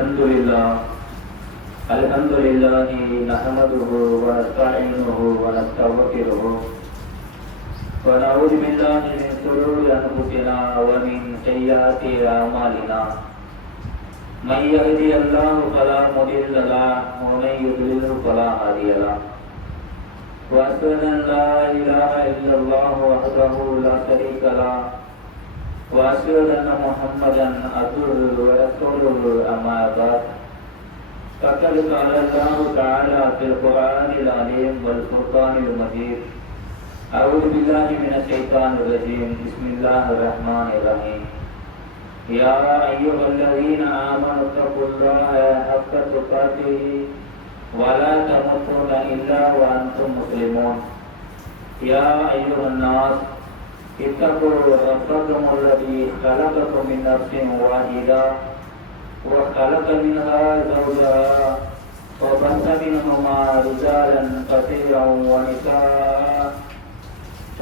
الحمد لله نحمده ونستعينه ونستغفره ونعوذ بالله من شرور أنفسنا ومن سيئات أعمالنا من يهدي الله فلا مضل له ومن يضلل فلا هادي له وأشهد أن لا إله إلا الله وحده لا شريك له وأشهد أن محمدا عبده ورسوله أما بعد فقد قال الله تعالى في القرآن العظيم والفرقان المجيد أعوذ بالله من الشيطان الرجيم بسم الله الرحمن الرحيم يا أيها الذين آمنوا اتقوا الله حق تقاته ولا تموتن إلا وأنتم مسلمون يا أيها الناس اتقوا ربكم الذي خلقكم من نفس واحدة وخلق منها زوجها وبث منهما رجالا كثيرا ونساء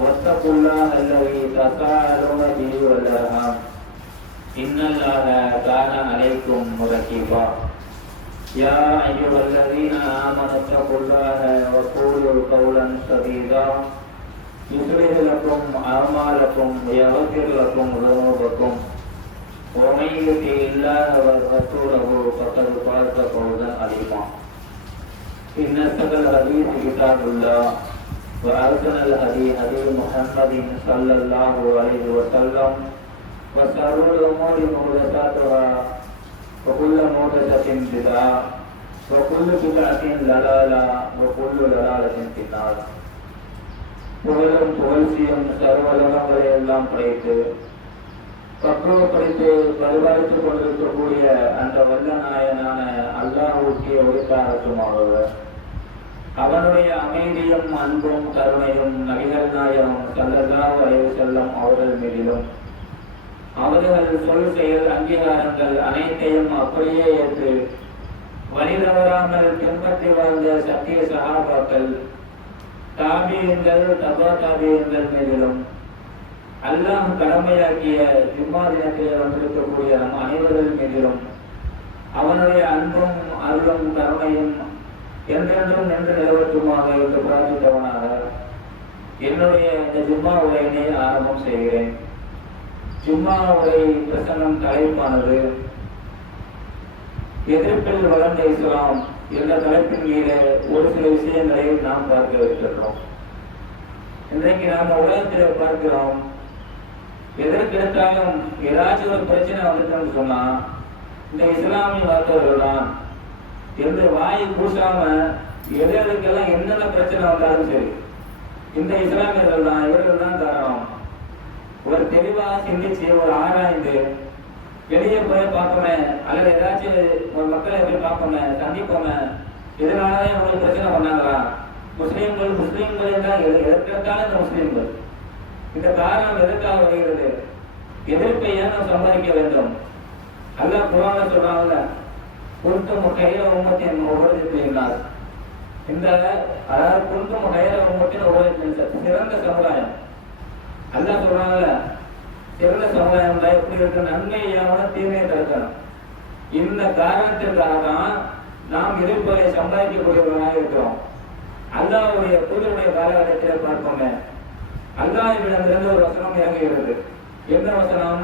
واتقوا الله الذي تساءلون به والأرحام إن الله كان عليكم رقيبا يا أيها الذين آمنوا اتقوا الله وقولوا قولا سديدا يصلح لكم أعمالكم ويغفر لكم ذنوبكم ومن يطع الله ورسوله فقد فاز فوزا عظيما إن أصدق الحديث كتاب الله وأحسن الهدي هدي محمد صلى الله عليه وسلم وشر الأمور محدثاتها وكل محدثة بدعة وكل بدعة ضلالة وكل ضلالة في النار புகழும் புகழ்ச்சியும் சர்வலகங்களை எல்லாம் படைத்து பக்குவப்படுத்தி பரிபாலித்துக் கொண்டிருக்கக்கூடிய அந்த வல்ல நாயனான அல்லாஹ்வுக்கே உரித்தாகட்டுமாக. அவனுடைய அமைதியும் அன்பும் கருணையும் நபிகள் நாயகம் ஸல்லல்லாஹு அலைஹி வஸல்லம் அவர்கள் மீதிலும் அவர்கள் சொல் செயல் அங்கீகாரங்கள் அனைத்தையும் அப்படியே ஏற்று வழிதவறாமல் பின்பற்றி வாழ்ந்த சத்திய சஹாபாக்கள் தாபியங்கள் தபா தாபியங்கள் மீதிலும் அல்லாஹ் கடமையாக்கிய ஜும்மா தினத்திலே வந்திருக்கக்கூடிய நம் அனைவர்கள் மீதிலும் அவனுடைய அன்பும் அருளும் கருணையும் என்றென்றும் நின்று நிலவட்டுமாக என்று பிரார்த்தித்தவனாக என்னுடைய இந்த ஜும்மா உரையினை ஆரம்பம் செய்கிறேன். ஜும்மா உரை பிரசங்கம் தலைப்பானது எதிர்ப்பில் வளர்ந்த இஸ்லாம் என்ற தலைப்பின் மீது ஒரு சில விஷயங்களை நாம் பார்க்க இருக்கின்றோம். இன்றைக்கு நாம் உலகத்தில் பார்க்கிறோம், எதற்கெடுத்தாலும் ஏதாச்சும் ஒரு பிரச்சனை வந்துட்டோம்னு சொன்னா இந்த இஸ்லாமிய வார்த்தைகள் தான் என்று வாய் பூசாம எதற்கெல்லாம் என்னென்ன பிரச்சனை வந்தாலும் சரி இந்த இஸ்லாமியர்கள் தான், இவர்கள் தான் காரணம். ஒரு தெளிவாக சிந்திச்சு ஒரு ஆராய்ந்து வெளியே போய் பார்ப்போமே அல்லது ஏதாச்சும் ஒரு மக்களை போய் பார்ப்போமே சந்திப்போமே இதனாலதான் இவங்களுக்கு பிரச்சனை பண்ணாங்களா, முஸ்லீம்கள் தான் எதற்கெடுத்தாலும் இந்த முஸ்லீம்கள் இந்த காரணம் எதற்காக வருகிறது, எதிர்ப்பை ஏன் நாம் சம்பாதிக்க வேண்டும். அல்லாஹ் குர்ஆன்ல சொல்றாங்கல்ல, குன்தும் கைர உம்மத்தின் உபரித்தினார், இந்த அதாவது குன்தும் கைர உம்மத்தின் உபரித்தினார் சிறந்த சமுதாயம். அல்லாஹ் சொல்றாங்கல்ல, சிறந்த சமுதாயம் எப்படி இருக்கு, நன்மை ஏவன தீமையை தடுக்கணும். இந்த காரணத்திற்காக தான் நாம் எதிர்ப்பை சம்பாதிக்கக்கூடியவர்களாக இருக்கிறோம். அல்லாஹ்வுடைய தூதருடைய காலகட்டத்தில் பார்ப்போங்க, அல்லாஹ்விடமிருந்து ஒரு வசனம் இறங்குகிறது. எந்த வசனம்?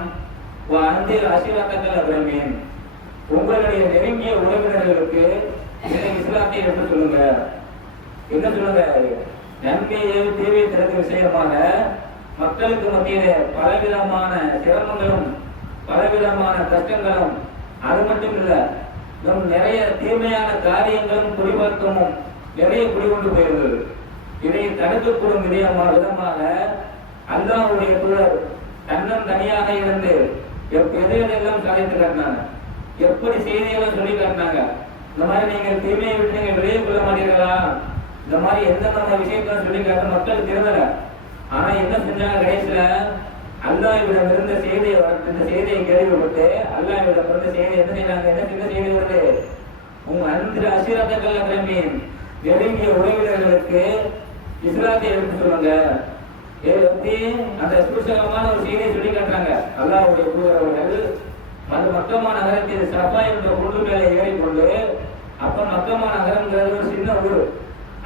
அந்தில் அசிரத்தங்கள் அபிரமீன், உங்களுடைய நெருங்கிய உறவினர்களுக்கு இதை இஸ்லாத்தை எடுத்து சொல்லுங்க. என்ன சொல்லுங்க? நன்மையை தீர்வை திறந்த விஷயமாக மக்களுக்கு மத்தியிலே பலவிதமான சிரமங்களும் பலவிதமான கஷ்டங்களும், அது மட்டும் இல்ல நிறைய தீமையான காரியங்களும் குடிமர்க்கமும் நிறைய குடிகொண்டு போயிருந்தது. இதை தடுக்கக்கூடும் விதமாக அல்லாஹ்வுடைய தூதர் தன்னம் தனியாக இருந்து எதையெல்லாம் சாதித்து காட்டினாங்க, எப்படி செய்தியெல்லாம் சொல்லி காட்டினாங்க. இந்த மாதிரி நீங்கள் தீமையை விட்டு நீங்கள் வெளியே கொள்ள மாட்டீர்களா, இந்த மாதிரி எந்தெந்த விஷயத்தான் சொல்லி காட்ட மக்கள் திருந்தல. ஆனா என்ன செஞ்சாங்க, கடைசியில அல்லாஹ்விடம் இருந்த செய்தியை இந்த செய்தியை கேள்விப்பட்டு அல்லாஹ்விடம் இருந்த செய்தி என்ன செய்யறாங்க, என்ன சின்ன செய்தி வருது, உங்க அந்த அசிரத்தங்கள் பிரமீன் நெருங்கிய உறவினர்களுக்கு இஸ்லாத்தை எடுத்து சொல்லுங்க. அந்த சுருசகமான ஒரு செய்தியை சொல்லி காட்டுறாங்க. அல்லாஹ்வுடைய தூதர் அவர்கள் அது மக்கமா நகரத்தில் சபா என்ற குன்று மேலே ஏறிக்கொண்டு, அப்ப மக்கமா நகரங்கிறது ஒரு சின்ன ஊர்.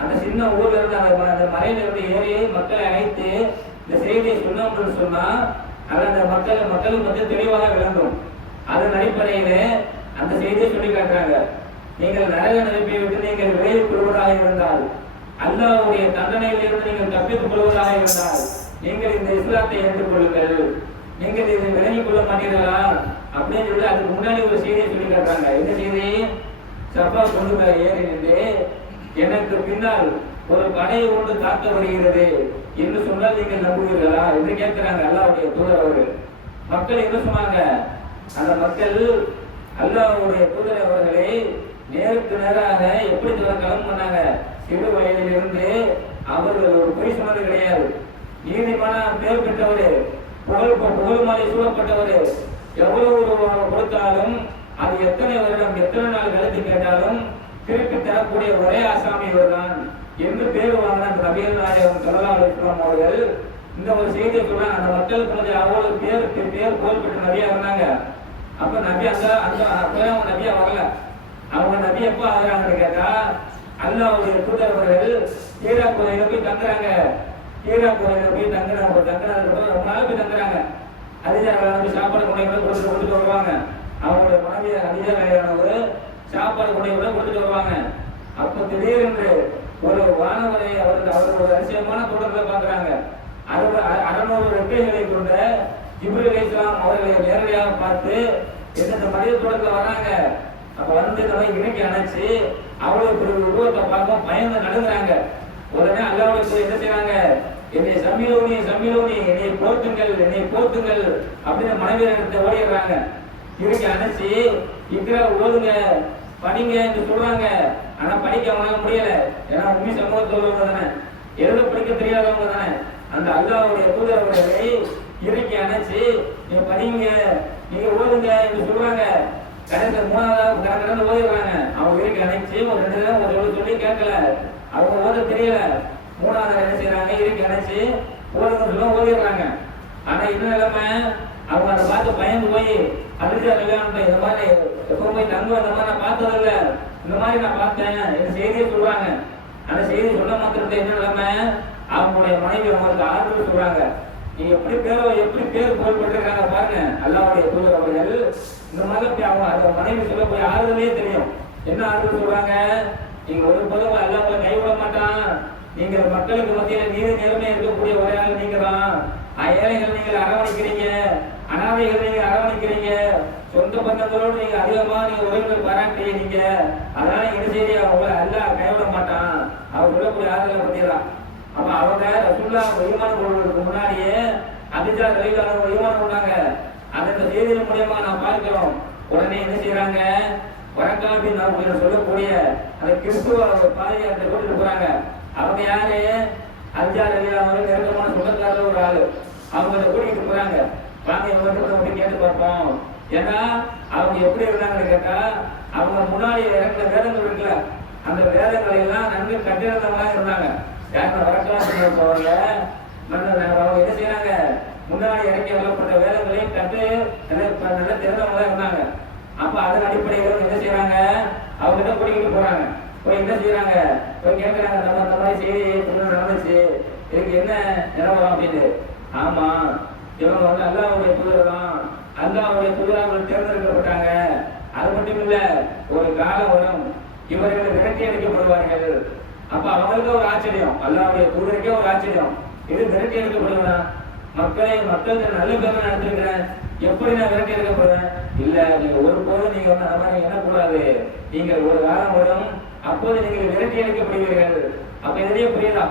அந்த சின்ன ஊர்ல இருந்து அந்த மலையில இருந்து ஏறி மக்களை அழைத்து இந்த செய்தியை சொன்னோம்னு சொன்னா அந்த மக்களுக்கு வந்து தெளிவாக விளங்கும். அதன் அடிப்படையில அந்த செய்தியை சொல்லி காட்டுறாங்க. நீங்கள் நரக நெருப்பை விட்டு நீங்கள் விலகிக் கொள்வதாக இருந்தால், அல்லாஹ்வுடைய தண்டனையிலிருந்து நீங்கள் தப்பித்துக் கொள்வதாக இருந்தால், நீங்கள் இந்த இஸ்லாத்தை ஏற்றுக்கொள்ளுங்கள். நீங்கள் இதை விலகிக் கொள்ள மாட்டீர்களா அப்படின்னு சொல்லி அதுக்கு முன்னாடி ஒரு செய்தியை சொல்லி காட்டுறாங்க. இந்த செய்தி, சபா கொண்டு மேல ஏறி நின்று எனக்கு பின்னால் ஒரு படை ஒன்று தாக்க வருகிறது என்று சொன்னால் நீங்கள் நம்புவீர்களா என்று கேட்கிறாங்க அல்லாஹ்வுடைய தூதர் அவர்கள். மக்கள் என்ன சொன்னாங்க? அந்த மக்கள் அல்லாஹ்வுடைய தூதர் அவர்களை நேருக்கு நேராக எப்படி களம் பண்ணாங்க? சிறு வயதில் இருந்து அவர்கள் ஒரு பொய் சொன்னது கிடையாது. நீதிமான பேர் பெற்றவர், புகழ் மாலை சூழப்பட்டவர். எவ்வளவு கொடுத்தாலும் அது எத்தனை வருடம் எத்தனை நாள் கழித்து கேட்டாலும் திருப்பி தரக்கூடிய ஒரே ஆசாமி இவர்தான் என்று பேர் வாங்கின அந்த நபிகள் நாயகம் ஸல்லல்லாஹு அலைஹி வஸல்லம் அவர்கள் இந்த ஒரு செய்தியை சொன்னாங்க. அந்த மக்கள் கொஞ்சம் அவ்வளவு பேர் புகழ் பெற்ற நபியா இருந்தாங்க. அப்ப நபி அப்பவே அவங்க நபியா வரல. அவங்க நபி எப்ப ஆகிறாங்கன்னு கேட்டா, அல்லாஹ்வுடைய தூதர் அவர்கள் ஹீரா கோயில போய் தங்குறாங்க. ஹீரா கோயில போய் தங்குறதுக்கு ரொம்ப நாள் போய் தங்குறாங்க. அதிகாரி சாப்பாடு கொண்டு கொடுத்துட்டு வருவாங்க. அவங்களுடைய மனைவி அதிகாரியானவர் சாப்பாடு கொண்டு கொடுத்துட்டு வருவாங்க. அப்ப திடீரென்று ஒரு வானவரை அவர்கள் ஒரு அதிசயமான தொடர்பை பார்க்கிறாங்க. 600 ரெக்கைகளை கொண்ட ஜிப்ரீல் அலைஹிஸ்ஸலாம் அவர்களை நேரடியாக பார்த்து இந்த மனித தொடர்பு வராங்க. அப்ப வந்து நம்ம இணைக்கி அணைச்சு அவ்வளவு உருவத்தை பார்க்க பயந்து நடுங்குறாங்க. உடனே அல்லாஹ்வுடைய என்ன செய்யறாங்க? என்னை சமீலோனி என்னை போர்த்துங்கள் அப்படின்னு மனைவியர்கிட்ட ஓடிடுறாங்க. இறுக்கி அணைச்சி இக்கரா ஓதுங்க படிங்க என்று சொல்றாங்க. ஆனா படிக்க அவங்களால முடியல. ஏன்னா உண்மை சமூகத்தில் உள்ளவங்க தானே, எழுத படிக்க தெரியாதவங்க தானே. அந்த அல்லாஹ்வுடைய தூதர் அவர்களை இறுக்கி அணைச்சி நீங்க படிங்க, நீங்க ஓதுங்க என்று சொல்றாங்க. கடைசி 3வது கடந்து ஓதிடுறாங்க. அவங்க இறுக்கி அணைச்சி ஒரு 2 தடவை சொல்லி கேட்கல, அவங்க ஓத தெரியல. 3வது என்ன செய்யறாங்க? இறுக்கி அணைச்சி ஓதுன்னு சொல்ல ஓதிடுறாங்க. ஆனா இன்னும் நிலைமை அவங்க அதை பார்த்து பயந்து போய் அதிர்ச்சி இந்த மாதிரி எப்போ போய் தங்குவோம், இந்த மாதிரி நான் பார்த்ததில்ல, இந்த மாதிரி நான் பார்த்தேன் இந்த செய்தியை சொல்றாங்க. அந்த செய்தி சொல்ல மாத்திரத்தை என்ன நிலைமை? அவங்களுடைய மனைவி அவங்களுக்கு ஆறுதல் சொல்றாங்க. நீங்க எப்படி பேர் போய்பட்டிருக்காங்க பாருங்க. அல்லாஹ்வுடைய தூதர் அவர்கள் இந்த மாதிரி அவங்க அந்த மனைவி சொல்ல போய் ஆறுதலே தெரியும். என்ன ஆறுதல் சொல்றாங்க? நீங்க ஒரு பொதுவாக அல்லாஹ் கைவிட மாட்டான். நீங்க மக்களுக்கு மத்தியில் நீதி நேர்மையா இருக்கக்கூடிய ஒரே ஆள் நீங்க தான். ஏழைகள் நீங்கள் அரவணைக்கிறீங்க, அனாதைகள் நீங்க அரவணைக்கிறீங்க, சொந்த பந்தங்களோடு நீங்க அதிகமா நீங்க உறவுகள் பாராட்டுறீங்க. அதனால என்ன செய்தி அவங்க அல்லாஹ் கைவிட மாட்டான். அவர் சொல்லக்கூடிய ஆறுதலை பத்தியதான். அப்ப அவங்க ரசூலுல்லாஹ் ஈமான் கொள்வதற்கு முன்னாடியே அதிஜா ரலியல்லாஹு ஈமான் கொண்டாங்க. அந்த செய்தியின் மூலமா நாம் பார்க்கிறோம். உடனே என்ன செய்யறாங்க? வரக்காபி நாம் சொல்லக்கூடிய அந்த கிறிஸ்துவ பாதையை கூட்டிட்டு போறாங்க. அவங்க யாரு? அதிஜா ரலியல்லாஹு நெருக்கமான சொந்தக்காரர் ஒரு ஆளு. அவங்க கூட்டிட்டு போறாங்க. வாங்க இவங்க கேட்டு பார்ப்போம். ஏன்னா அவங்க எப்படி இருந்தாங்கன்னு கேட்டா, அவங்க முன்னாடி இறக்குற வேதங்கள் இருக்குல்ல, அந்த வேதங்களை எல்லாம் நன்கு கட்டிடத்தவங்களா இருந்தாங்க. யாருமே வரக்கலாம் போவாங்க. அவங்க என்ன செய்யறாங்க? முன்னாடி இறக்கி வரப்பட்ட வேதங்களையும் கட்டு நல்ல தெரிந்தவங்களா இருந்தாங்க. அப்ப அதன் அடிப்படையில் என்ன செய்யறாங்க? அவங்க கிட்ட கூட்டிகிட்டு போறாங்க. போய் என்ன செய்யறாங்க? போய் கேட்கறாங்க, நம்ம அந்த மாதிரி செய்தி நடந்துச்சு, இதுக்கு என்ன நிலவரம் அப்படின்னு. ஆமா, இவங்க வந்து அல்லாஹ்வுடைய தூதர் தான், அல்லாஹ்வுடைய தூதராக தேர்ந்தெடுக்கப்பட்டாங்க. அது மட்டும் இல்ல, ஒரு காலம் வரும் இவர்கள் விரட்டி அடிக்கப்படுவார்கள். அப்ப அவங்களுக்கு ஒரு ஆச்சரியம், அல்லாஹ்வுடைய தூதருக்கே ஒரு ஆச்சரியம். இது விரட்டி எடுக்கப்படுவேன், மக்களுக்கு நல்ல பேர் நடத்திருக்கிறேன், எப்படி நான் விரட்டி எடுக்கப்படுவேன்? இல்ல, நீங்க ஒரு போதும் நீங்க வந்து அந்த மாதிரி எண்ணக்கூடாது. நீங்கள் ஒரு காலம் வரும், அப்போது நீங்கள் விரட்டி எடுக்கப்படுவீர்கள். அப்ப எதிரே புரியுதா?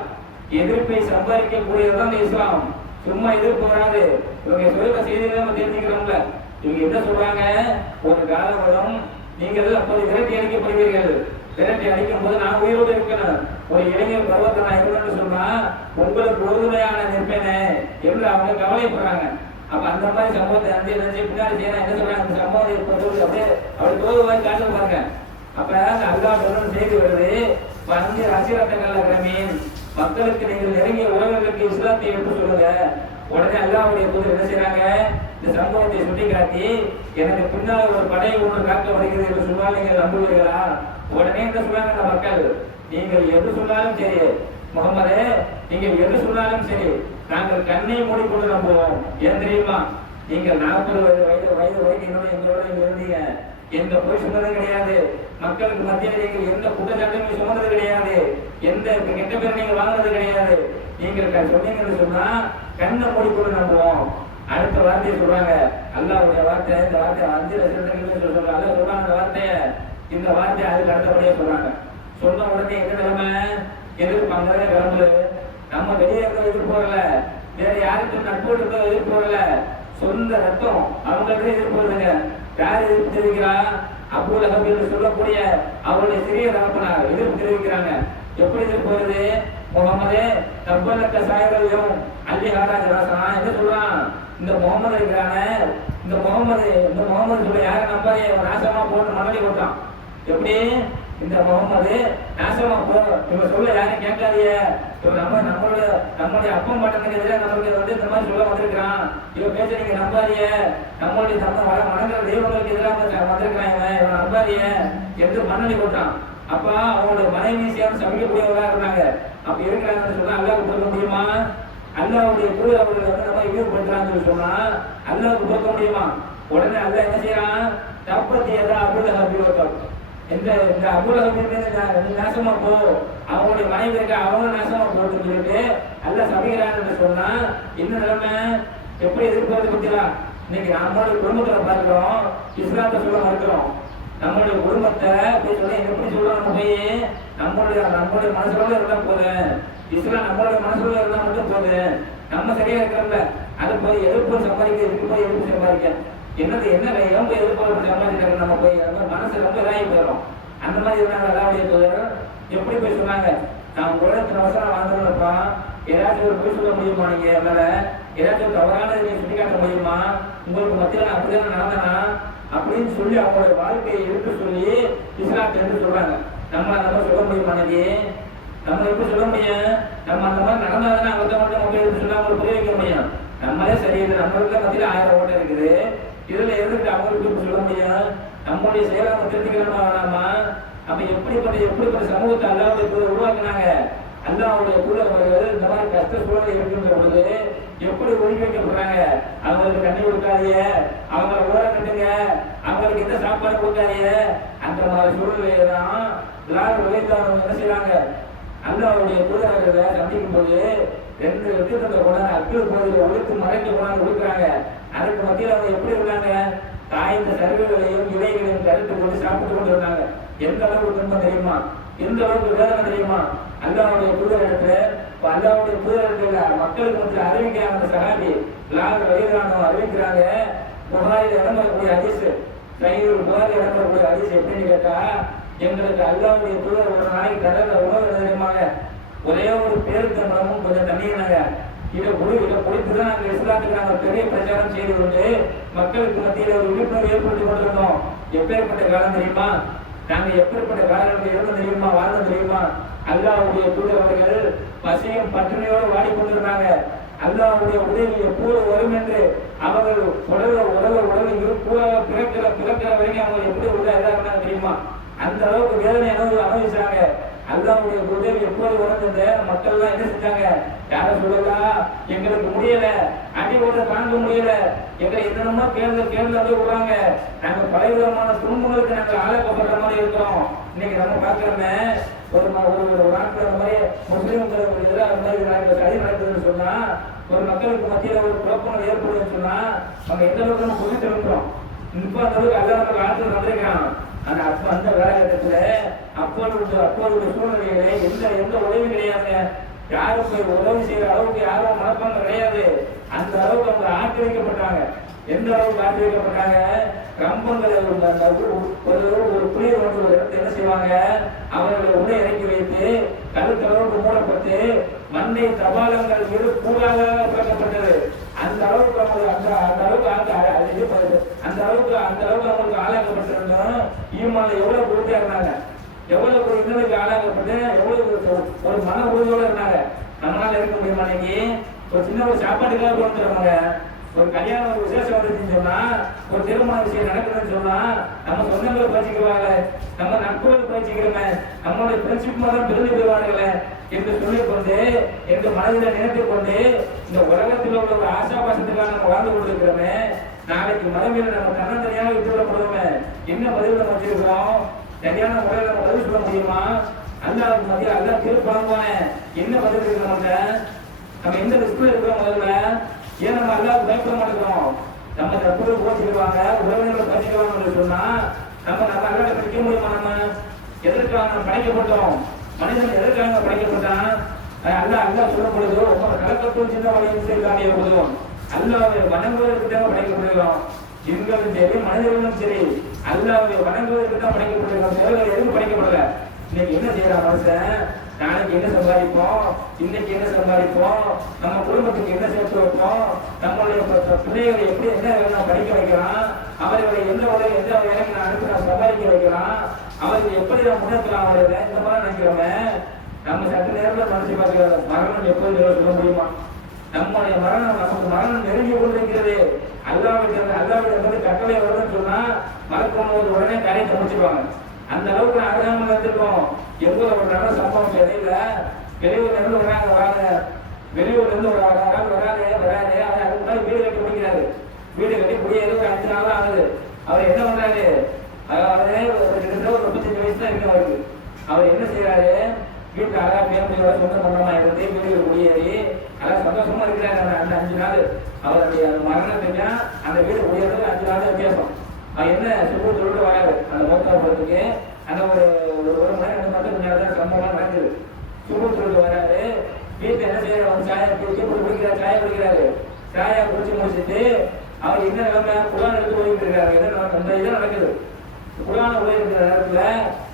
எதிர்ப்பை சம்பாதிக்கக்கூடியதுதான் இஸ்லாம். சும்மா எதிர்ப்பு வராது. இவங்க சொல்ற செய்திகளை நம்ம தெரிஞ்சுக்கிறோம்ல. இவங்க என்ன சொல்றாங்க? ஒரு காலம் வரும், நீங்கள் அப்போது விரட்டி அடிக்கப்படுவீர்கள். விரட்டி அடிக்கும் போது நான் உயிரோடு இருக்கணும். ஒரு இளைஞர் பருவத்தை நான் இருக்கணும்னு சொன்னா உங்களுக்கு உறுதுணையான நிற்பேனே என்று அவங்க கவலைப்படுறாங்க. அப்ப அந்த மாதிரி சம்பவத்தை நினைச்சு பின்னாடி செய்யணும். என்ன சொல்றாங்க? அந்த சம்பவம் அப்படியே அப்படி தோல்வாய் காட்டு பாருங்க. அப்ப அல்லாஹ் சொல்ற செய்தி வருது, வந்து ரசிகத்தங்கள் மீன் மக்களுக்கு நீங்கள் நெருங்கிய உறவுகளுக்கு இஸ்லாத்தை எடுத்து சொல்லுங்க. உடனே அல்லாஹ்வுடைய தூதர் என்ன செய்றாங்க, இந்த சம்பவத்தை சுட்டிக்காட்டி எனக்கு பின்னால் ஒரு படை ஒன்று காக்க வருகிறது என்று சொன்னால் நீங்கள் நம்புவீர்களா? உடனே என்ன சொல்றாங்க அந்த மக்கள், நீங்கள் எது சொன்னாலும் சரி முகமதே, நீங்கள் எது சொன்னாலும் சரி நாங்கள் கண்ணை மூடிக்கொண்டு நம்புவோம். ஏன் தெரியுமா, நீங்கள் 40 வயது வரைக்கும் இன்னும் எங்களோட இருந்தீங்க, எந்த போய் சொன்னது கிடையாது, மக்களுக்கு மத்தியில் நீங்கள் எந்த குற்றச்சாட்டையும் சொன்னது கிடையாது, எந்த கெட்ட பேர் நீங்க வாங்கினது கிடையாது, நீங்கள் சொன்னீங்கன்னு சொன்னா கண்ணை மூடிக்கொண்டு நம்புவோம். அடுத்த வார்த்தையை சொல்றாங்க, அல்லாஹ்வுடைய வார்த்தை, இந்த வார்த்தை 5 லட்சம் சொல்றாங்க, அல்ல சொல்றாங்க அந்த வார்த்தைய, இந்த வார்த்தையை அதுக்கு அடுத்தபடியே சொல்றாங்க. சொன்ன உடனே என்ன நிலைமை, எதிர்ப்பாங்க கிளம்புது. நம்ம வெளியே இருக்க எதிர்ப்போறல, வேற யாருக்கும் நட்பு இருக்க எதிர்ப்போறல, சொந்த ரத்தம் அவங்களுக்கு எதிர்ப்போறதுங்க. யார் எதிர்ப்பு தெரிவிக்கிறா, அபூ லஹப் என்று சொல்லக்கூடிய அவருடைய சிறிய தகப்பனார் எதிர்ப்பு தெரிவிக்கிறாங்க. எப்படி எதிர்ப்பு வருது, முகமதே தப்பலக்க சாயதையும் அள்ளி ஹாராஜ் ராசனா என்ன சொல்றான், இந்த முகமது இருக்கிறானே, இந்த முகமது சொல்ல யாரை நம்பாதே, நாசமா போட்டு மணலி போட்டான். எப்படி இந்த முகமது நாசமா போ, இவன் சொல்ல யாரும் கேட்காதிய, நம்மளுடைய அப்பம் பாட்டத்துக்கு எதிராக நம்மளுக்கு வந்து இந்த மாதிரி சொல்ல வந்திருக்கிறான், இவன் பேச நீங்க நம்பாதிய, நம்மளுடைய மனங்கிற தெய்வங்களுக்கு எதிராக வந்திருக்கிறான், இவன் நம்பாதிய என்று மண்ணலி போட்டான். அப்ப அவங்களுடைய மனைவி சேர்ந்து சமைக்கக்கூடியவர்களா இருந்தாங்க. அப்ப இருக்கிறாங்கன்னு சொன்னா அல்லாஹ்வுக்கு கொடுக்க முடியுமா, அல்லாஹ்வுடைய தூதர் அவர்களை வந்து நம்ம ஈடுபடுத்துறாங்கன்னு சொன்னா அல்லாஹ்வுக்கு கொடுக்க முடியுமா? உடனே அல்லாஹ் என்ன செய்யறான், தப்பத்தி எதா அபூ லஹப், இந்த அபூ லஹப் நாசமா போ, அவங்களுடைய மனைவி இருக்க அவங்க நாசமா போட்டு சொல்லிட்டு அல்லாஹ் சமைக்கிறான்னு சொன்னா என்ன நிலைமை, எப்படி எதிர்பார்த்து பத்திலாம். இன்னைக்கு நம்மளுடைய குடும்பத்துல பார்க்கிறோம், இஸ்லாத்தை சொல்ல மறுக்கிறோம். நம்மளுடைய குடும்பத்தை போய் சொல்ல எப்படி சொல்றோம், நம்ம போய் நம்மளுடைய மனசுல இருந்தா போதும், இஸ்லாம் நம்மளுடைய மனசுல இருந்தா மட்டும் போதும், நம்ம சரியா இருக்கிறோம்ல, அதை போய் எதிர்ப்பு சம்பாதிக்க, இதுக்கு போய் எதிர்ப்பு சம்பாதிக்க என்ன ரொம்ப எதிர்ப்பு சம்பாதிக்கிறாங்க, நம்ம போய் மனசு ரொம்ப இதாகி போயிடும். அந்த மாதிரி இருந்தாங்க அல்லாஹ்வுடைய தூதர். எப்படி போய் சொன்னாங்க, நான் உலகத்துல அவசரம் வாழ்ந்துருப்பா, ஏதாச்சும் ஒரு போய் சொல்ல முடியுமா, நீங்க மேல ஏதாச்சும் தவறானதை நீங்க சுட்டிக்காட்ட முடியுமா, உங்களுக்கு மத்தியில் அப்படிதான் நடந்தனா அப்படின்னு சொல்லி அவங்களோட வாழ்க்கையை எடுத்து சொல்லி இஸ்லாத்தை எடுத்து சொல்றாங்க. நம்ம அந்த மாதிரி சொல்ல முடியுமா, நம்ம எப்படி சொல்ல முடியும், நம்ம அந்த மாதிரி நடந்தாதானே அவங்க மட்டும் நம்ம எடுத்து சொல்லி அவங்களுக்கு புரிய வைக்க முடியும். நம்மளே சரியில்லை, நம்மளுக்கு மத்தியில் 1000 ஓட்டம் இருக்குது, இதுல இருந்துட்டு அவங்களுக்கு சொல்ல முடியும், நம்மளுடைய செயலை நம்ம தெரிஞ்சுக்கணுமா வேணாமா? அப்ப எப்படிப்பட்ட சமூகத்தை அல்லாஹ்வுடைய தூதர் உருவாக்குனாங்க. அல்லாஹ்வுடைய தூதர் அவர்கள் இந்த மாதிரி கஷ்ட சூழலை இருக்கின்ற பொழுது எப்படி ஒதுக்கி வைக்கப்படுறாங்க, அவங்களுக்கு தண்ணி கொடுக்காதீங்க, அவங்களை ஓரம் கட்டுங்க, அவங்களுக்கு எந்த சாப்பாடு கொடுக்காதீங்க, அந்த மாதிரி சூழ்நிலையை தான் எல்லாரும் என்ன செய்யறாங்க, அல்லாஹ்வுடைய தூதர்களை சந்திக்கும் போது 2 வெற்றிடத்தை கொண்டாந்து அக்கள் கோயிலை ஒழுத்து மறைத்து கொண்டாந்து கொடுக்குறாங்க. அதுக்கு மத்தியில் அவங்க எப்படி இருந்தாங்க, காய்ந்த சருகுகளையும் இலைகளையும் கருத்து கொண்டு சாப்பிட்டு கொண்டு இருந்தாங்க. எந்த அளவுக்கு துன்பம் தெரியுமா, எந்த அளவுக்கு வேதனை தெரியுமா. அல்லாஹ்வுடைய தூதர் இடத்துல அல்லாஹ்வுடைய தூதர் இடத்துல மக்களுக்கு மத்தியில் அறிவிக்கிறாங்க. அந்த சஹாபி அறிவிக்கிறாங்க, புகாரில் இடம்பெறக்கூடிய ஹதீஸ், புகாரில் இடம்பெறக்கூடிய ஹதீஸ் எப்படின்னு கேட்டா, எங்களுக்கு அல்லாஹ்வுடைய தூதர் ஒரு நாளைக்கு கடல்ல உணவு தெரியுமாங்க, ஒரே ஒரு பேருந்தமும் கொஞ்சம் தண்ணினாங்க, இதை குடித்துதான் நாங்கள் இஸ்லாத்துக்கு நாங்கள் பெரிய பிரச்சாரம் செய்து கொண்டு மக்களுக்கு மத்தியில் ஒரு விழிப்புணர்வு ஏற்படுத்தி கொண்டிருந்தோம். எப்பேற்பட்ட காலம் தெரியுமா, நாங்க எப்பேற்பட்ட காலங்களில் இருந்தோம் தெரியுமா, வாழ்ந்தோம் தெரியுமா. அல்லாஹ்வுடைய தூதர் அவர்கள் பசியும் பட்டினியோடு வாடிக்கொண்டிருந்தாங்க. அல்லாஹ்வுடைய உதவி எப்போது வரும் என்று அவர்கள் உடல் பிறக்கிற வரைக்கும் அவங்க எப்படி உள்ள இருந்தாங்க தெரியுமா. அந்த அளவுக்கு வேதனை அனுபவிச்சாங்க. அல்லாஹ்வுடைய உதவி எப்போது வரும், மக்கள் எல்லாம் என்ன செஞ்சாங்க, யார சொல்லலாம், எங்களுக்கு முடியல, அடி ஓட்ட தாங்க முடியல, எங்களை என்னென்னமோ கேள்வி விடுறாங்க, நாங்க பல விதமான துன்பங்களுக்கு நாங்கள் ஆளாக்கப்படுற மாதிரி இருக்கிறோம். இன்னைக்கு நம்ம பார்க்கிறோமே, ஒரு நாட்கள் மாதிரி முஸ்லீம்களுக்கு எதிராக சரி நடக்குதுன்னு சொன்னா, ஒரு மக்களுக்கு மத்தியில் ஒரு குழப்பங்கள் ஏற்படுதுன்னு சொன்னா அவங்க எந்த அளவுக்கு நம்ம புரிந்து இருக்கிறோம். இப்ப அந்த அளவுக்கு அல்ல நமக்கு ஆட்கள் வந்திருக்கான். ஆனா அந்த காலகட்டத்துல அப்போது சூழ்நிலையில எந்த உதவி கிடையாது, யாரும் போய் உதவி செய்யற அளவுக்கு யாரும் மனப்பாங்க கிடையாது. அந்த அளவுக்கு அவங்க ஆக்கிரமிக்கப்பட்டாங்க. எந்த அளவுக்கு ஆக்கிரமிக்கப்பட்டாங்க, கம்பங்களை ஒரு புளிய வந்து ஒரு இடத்துல என்ன செய்வாங்க, அவர்களை உடை இறக்கி வைத்து கருத்தளவுக்கு மூடப்பட்டு மண்ணை தபாலங்கள் மீது கூடாக பிறக்கப்பட்டது. அந்த அளவுக்கு அவங்க அந்த அளவுக்கு அவங்களுக்கு ஆளாக்கப்பட்டிருந்தோம். ஈமான்ல எவ்வளவு உறுதியா இருந்தாங்க, எவ்வளவு ஒரு இன்னலுக்கு ஆளாகப்பட்டு எவ்வளவு ஒரு மன உறுதியோட இருந்தாங்க. நம்மளால இருக்க முடியுமா? இன்னைக்கு ஒரு சின்ன ஒரு சாப்பாட்டுக்காக வந்துடுறாங்க. ஒரு கல்யாணம் ஒரு விசேஷம் வந்துச்சுன்னு சொன்னா, ஒரு திருமண விஷயம் நடக்குதுன்னு சொன்னா, நம்ம சொந்தங்களை பயிற்சிக்கிறாங்க, நம்ம நட்புகள் பயிற்சிக்கிறோமே, நம்மளுடைய ஃப்ரெண்ட்ஷிப் தான் பிரிந்து போவார்களே என்று சொல்லிக் கொண்டு என்று மனதில் நினைத்துக் கொண்டு இந்த உலகத்தில் உள்ள ஒரு ஆசாபாசத்துக்காக நம்ம வாழ்ந்து கொண்டிருக்கிறோமே, நாளைக்கு மறுமையில நம்ம தன்னந்தனியாக விட்டுவிடப்படுவோமே, என்ன பதில் நம்ம வச்சிருக்கோம்? சரியான முறையில் நம்ம பதில் சொல்ல முடியுமா? அல்லாஹ்வுக்கு மத்திய அல்லாஹ் தீர்ப்பு வழங்குவானே, என்ன பதில் இருக்கு நம்மகிட்ட? நம்ம எந்த ரிஸ்க்ல இருக்கிறோம்? முதல்ல ஏன் நம்ம அல்லாஹ்வுக்கு பயப்பட மாட்டேங்கிறோம்? நம்ம தப்புகள் போச்சுக்குவாங்க, உறவினர்களை பற்றிக்குவாங்க சொன்னா நம்ம அல்லாஹ்வை படிக்க முடியுமா? நம்ம எதற்காக நம்ம படைக்கப்பட்டோம்? மனிதன் எதற்காக படைக்கப்பட்டான்? அல்லாஹ் சொல்லும் பொழுது உங்களை கலக்கத்தும் சின்ன வழியும் செய்ய போதும் அல்லாஹ்வை வணங்குவதற்கு தான் படைக்கப்படுகிறோம். ஜின்களும் சரி மனிதர்களும் சரி அல்லாஹ்வை வணங்குவதற்கு தான் படைக்கப்படுகிறோம். தேவைகள் எதுவும் படைக்கப்படல. இன்னைக்கு என்ன செய்யறான் மனுஷன்? நாளைக்கு என்ன சம்பாதிப்போம், இன்னைக்கு என்ன சம்பாதிப்போம், நம்ம குடும்பத்துக்கு என்ன சேர்த்து வைப்போம், நம்மளுடைய பிள்ளைகளை எப்படி என்ன படிக்க வைக்கலாம், அவர்களை எந்த வகையில் எந்த வகையில நான் அனுப்பி நான் சம்பாதிக்க வைக்கலாம், அவருக்கு எப்படி நான் முன்னேற்றலாம், அவர்களை இந்த மாதிரி நினைக்கிறோமே. நம்ம சற்று நேரத்தில் மனசு பார்க்கிறோம், மரணம் எப்போது சொல்ல முடியுமா? நம்முடைய மரணம் நமக்கு மரணம் நெருங்கி கொண்டிருக்கிறது. அல்லாஹ்விடம் கட்டளை வருதுன்னு சொன்னா மறக்கும் போது உடனே காரியத்தை முடிச்சுப்பாங்க. அந்த அளவுக்கு ஆகிராமம் வச்சிருக்கோம். எங்க ஒரு நல்ல சம்பவம் இடையில வெளியூர்ல இருந்து வராங்க, வெளியூர்ல இருந்து வராது அவர் அதுக்கு முன்னாடி வீடு கட்டி முடிக்கிறாரு. வீடு கட்டி குடியேறி 5 நாள் ஆகுது. அவர் என்ன பண்றாரு? அவரே கிட்டத்தட்ட ஒரு 35 வயசு தான் இருக்கு அவருக்கு. அவர் என்ன செய்யறாரு? வீட்டுல அழகா பேரமையோட சொந்த பந்தமா இருந்து வீடு குடியேறி அழகா சந்தோஷமா இருக்கிறாரு. அந்த 5 நாள் அவருடைய மரணத்துக்கு அந்த வீடு குடியேறது 5 நாள் வித்தியாசம். அவர் என்ன சொல்லிட்டு வராரு அந்த மோத்தா போறதுக்கு அந்த ஒரு மணி 2 மாதத்துக்கு முன்னாடி சம்பவம் நடக்குது. சொல்லிட்டு வராரு. வீட்டுல என்ன செய்யறாரு? சாயா குடிக்கிறாரு. சாயா குடிச்சு முடிச்சுட்டு அவர் என்ன நிலைமை குரான் எடுத்து ஓடிட்டு இருக்காரு. என்ன அந்த இதான் நடக்குது. குரான் ஓடிட்டு நேரத்துல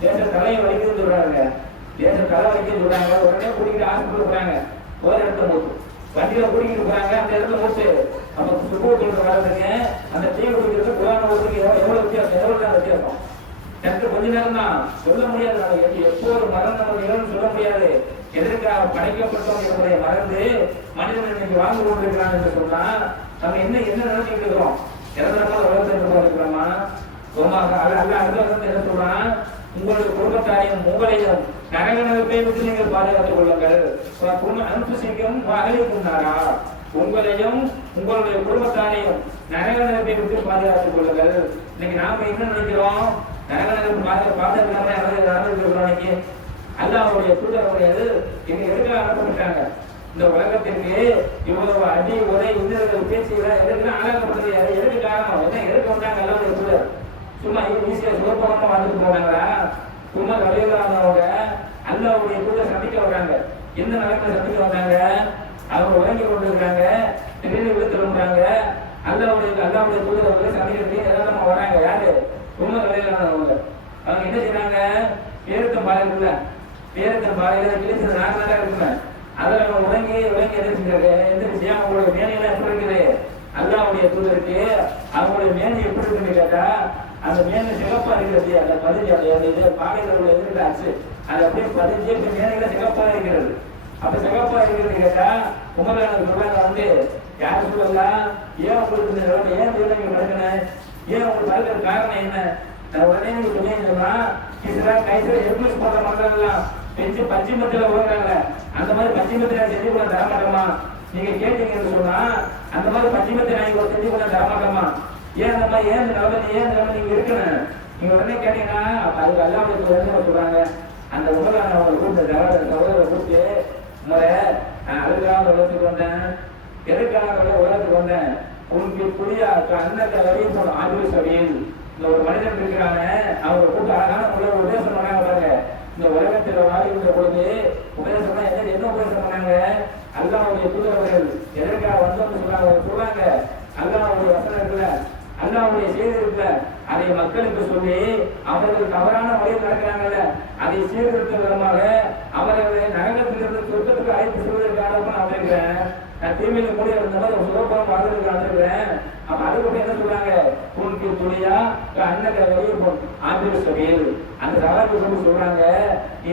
தேச தலையை வலிக்குதுன்னு சொல்றாங்க. தேச தலை வலிக்குன்னு சொல்றாங்க. உடனே குடிக்கிட்டு ஹாஸ்பிட்டல் போறாங்க. ஒரு இடத்துல மூச்சு வண்டியில குடிக்கிட்டு போறாங்க. அந்த இடத்துல மூச்சு அப்ப சுகூட்டு வர்றதுக்கு அந்த டீ குடிக்கிறது குரான் ஓடுறதுக்கு எவ்வளவு வித்தியாசம்? எனக்கு கொஞ்ச நேரம் தான் சொல்ல முடியாது. எப்போ ஒரு மரணம் நம்ம நிகழ்வு சொல்ல முடியாது. எதற்காக படைக்கப்பட்டோம் என்பதை மறந்து மனிதன் இன்னைக்கு வாழ்ந்து கொண்டிருக்கிறான் என்று சொன்னா நம்ம என்ன நினைச்சிட்டு இருக்கிறோம்? இறந்தமா உலகத்தை இருக்கிறோமா? என்ன சொல்றான்? உங்களுடைய குடும்பத்தாரையும் உங்களையும் நரக நெருப்பை விட்டு நீங்கள் பாதுகாத்துக் கொள்ளுங்கள். அனுப்புசிக்கும் அகலிக்குண்டாரா? உங்களையும் உங்களுடைய குடும்பத்தாரையும் நரக நெருப்பை விட்டு பாதுகாத்துக் கொள்ளுங்கள். இன்னைக்கு நாம என்ன நினைக்கிறோம்? நரக நெருப்பு பாதுகாப்பு இன்னைக்கு அல்லாஹ்வுடைய தூதர்களுடையது இன்னைக்கு எதுக்காக அனுப்பப்பட்டாங்க? இந்த உலகத்திற்கு இவ்வளவு அடி உரை இன்னொரு பேச்சுகளை எதுக்குலாம் ஆளாக்கப்பட்டது? எதுக்கு காரணம்? என்ன எதுக்கு வந்தாங்க? அல்லாஹ்வுடைய தூதர் சும்மா ஈஸியா சுலபமா வந்துட்டு போனாங்களா? சும்மா வழியில்லாதவங்க அல்லாஹ்வுடைய தூதர் சந்திக்க வர்றாங்க. எந்த நிலத்துல சந்திக்க வந்தாங்க? அவங்க உறங்கி கொண்டு இருக்காங்க, திடீர்னு விழு திரும்புறாங்க. அல்லாஹ்வுடைய தூதர் சந்திக்கிறதுக்கு எல்லாம் வராங்க. யாரு? சும்மா வழியில்லாதவங்க. அவங்க என்ன செய்யறாங்க? பேருத்தம் பாலையில கிழிச்சது 4 நாளா இருக்குங்க. அதுல அவங்க உறங்கி எந்திரிச்சு அவங்களுடைய மேனியெல்லாம் எப்படி இருக்குது? அல்லாஹ்வுடைய தூதருக்கு அவங்களுடைய மேனி எப்படி இருக்குன்னு கேட்டா அந்த மேனி சிகப்பா இருக்கிறது. அந்த பதிஞ்சு அந்த பாலையில உள்ள எதிர்த்து அது அப்படியே பதிஞ்சு மேனில சிகப்பா இருக்கிறது. அப்ப சிகப்பா இருக்கிறது கேட்டா உமரான சொல்றாங்க யாரு சொல்லலாம்? ஏன் உங்களுக்கு ஏன் நடக்கணும்? ஏன் உங்களுக்கு நடக்கிற காரணம் என்ன? நான் உடனே சொன்னீங்கன்னா எக்ஸ்பிரஸ் போடுற மக்கள்லாம் பெஞ்சு பச்சிமத்துல ஓடுறாங்க. அந்த மாதிரி பச்சிமத்தை நான் செஞ்சு கூட தரமாட்டோமா? நீங்க கேட்டீங்கன்னு சொன்னா அந்த மாதிரி பச்சிமத்தை நான் இங்க செஞ்சு கூட தரமாட்டோமா? ஏன் அந்த மாதிரி ஏன் நிலைமை நீங்க இருக்கணும்? நீங்க உடனே கேட்டீங்கன்னா அதுக்கு அல்லாஹ்வுடைய சொல்றாங்க. அந்த உமரான அவங்களை கூப்பிட்டு சகோதரரை கூப்பிட்டு முறை நான் அதுக்காக உலகத்துக்கு வந்தேன். எதுக்காக உலகத்துக்கு வந்தேன்? உங்களுக்கு புரியா அண்ணத்தை வரையும் போன ஆண்டு சபையில் இந்த ஒரு மனிதன் இருக்கிறாங்க. அவங்க கூட்ட அழகான உபதேசம் பண்ணாங்க பாருங்க. இந்த உலகத்துல வாழ்கின்ற பொழுது உபதேசம் என்ன உபதேசம் பண்ணாங்க? அல்லாஹ்வுடைய தூதர்கள் எதற்காக வந்தோம்னு சொல்றாங்க. அல்லாஹ்வுடைய வசனம் இருக்குல்ல, அல்லாஹ்வுடைய செய்தி இருக்குல்ல, அதை மக்களுக்கு சொல்லி அவர்கள் தவறான வழியில் நடக்கிறாங்கல்ல, அதை சீர்திருத்த விதமாக அவர்களை நரகத்திலிருந்து சொர்க்கத்துக்கு அழைத்து செல்வதற்காக நான் வந்திருக்கிறேன். நான் தீமையில மூடி இருந்த மாதிரி ஒரு சுகப்படம் வாழ்றதுக்கு வந்திருக்கிறேன். அப்ப அதுக்கு அதுக்கப்புறம் என்ன சொல்றாங்க, உனக்கு துணியா அண்ணன் வெளியே ஆந்திர சபையில் அந்த சவாலுக்கு சொல்லி சொல்றாங்க,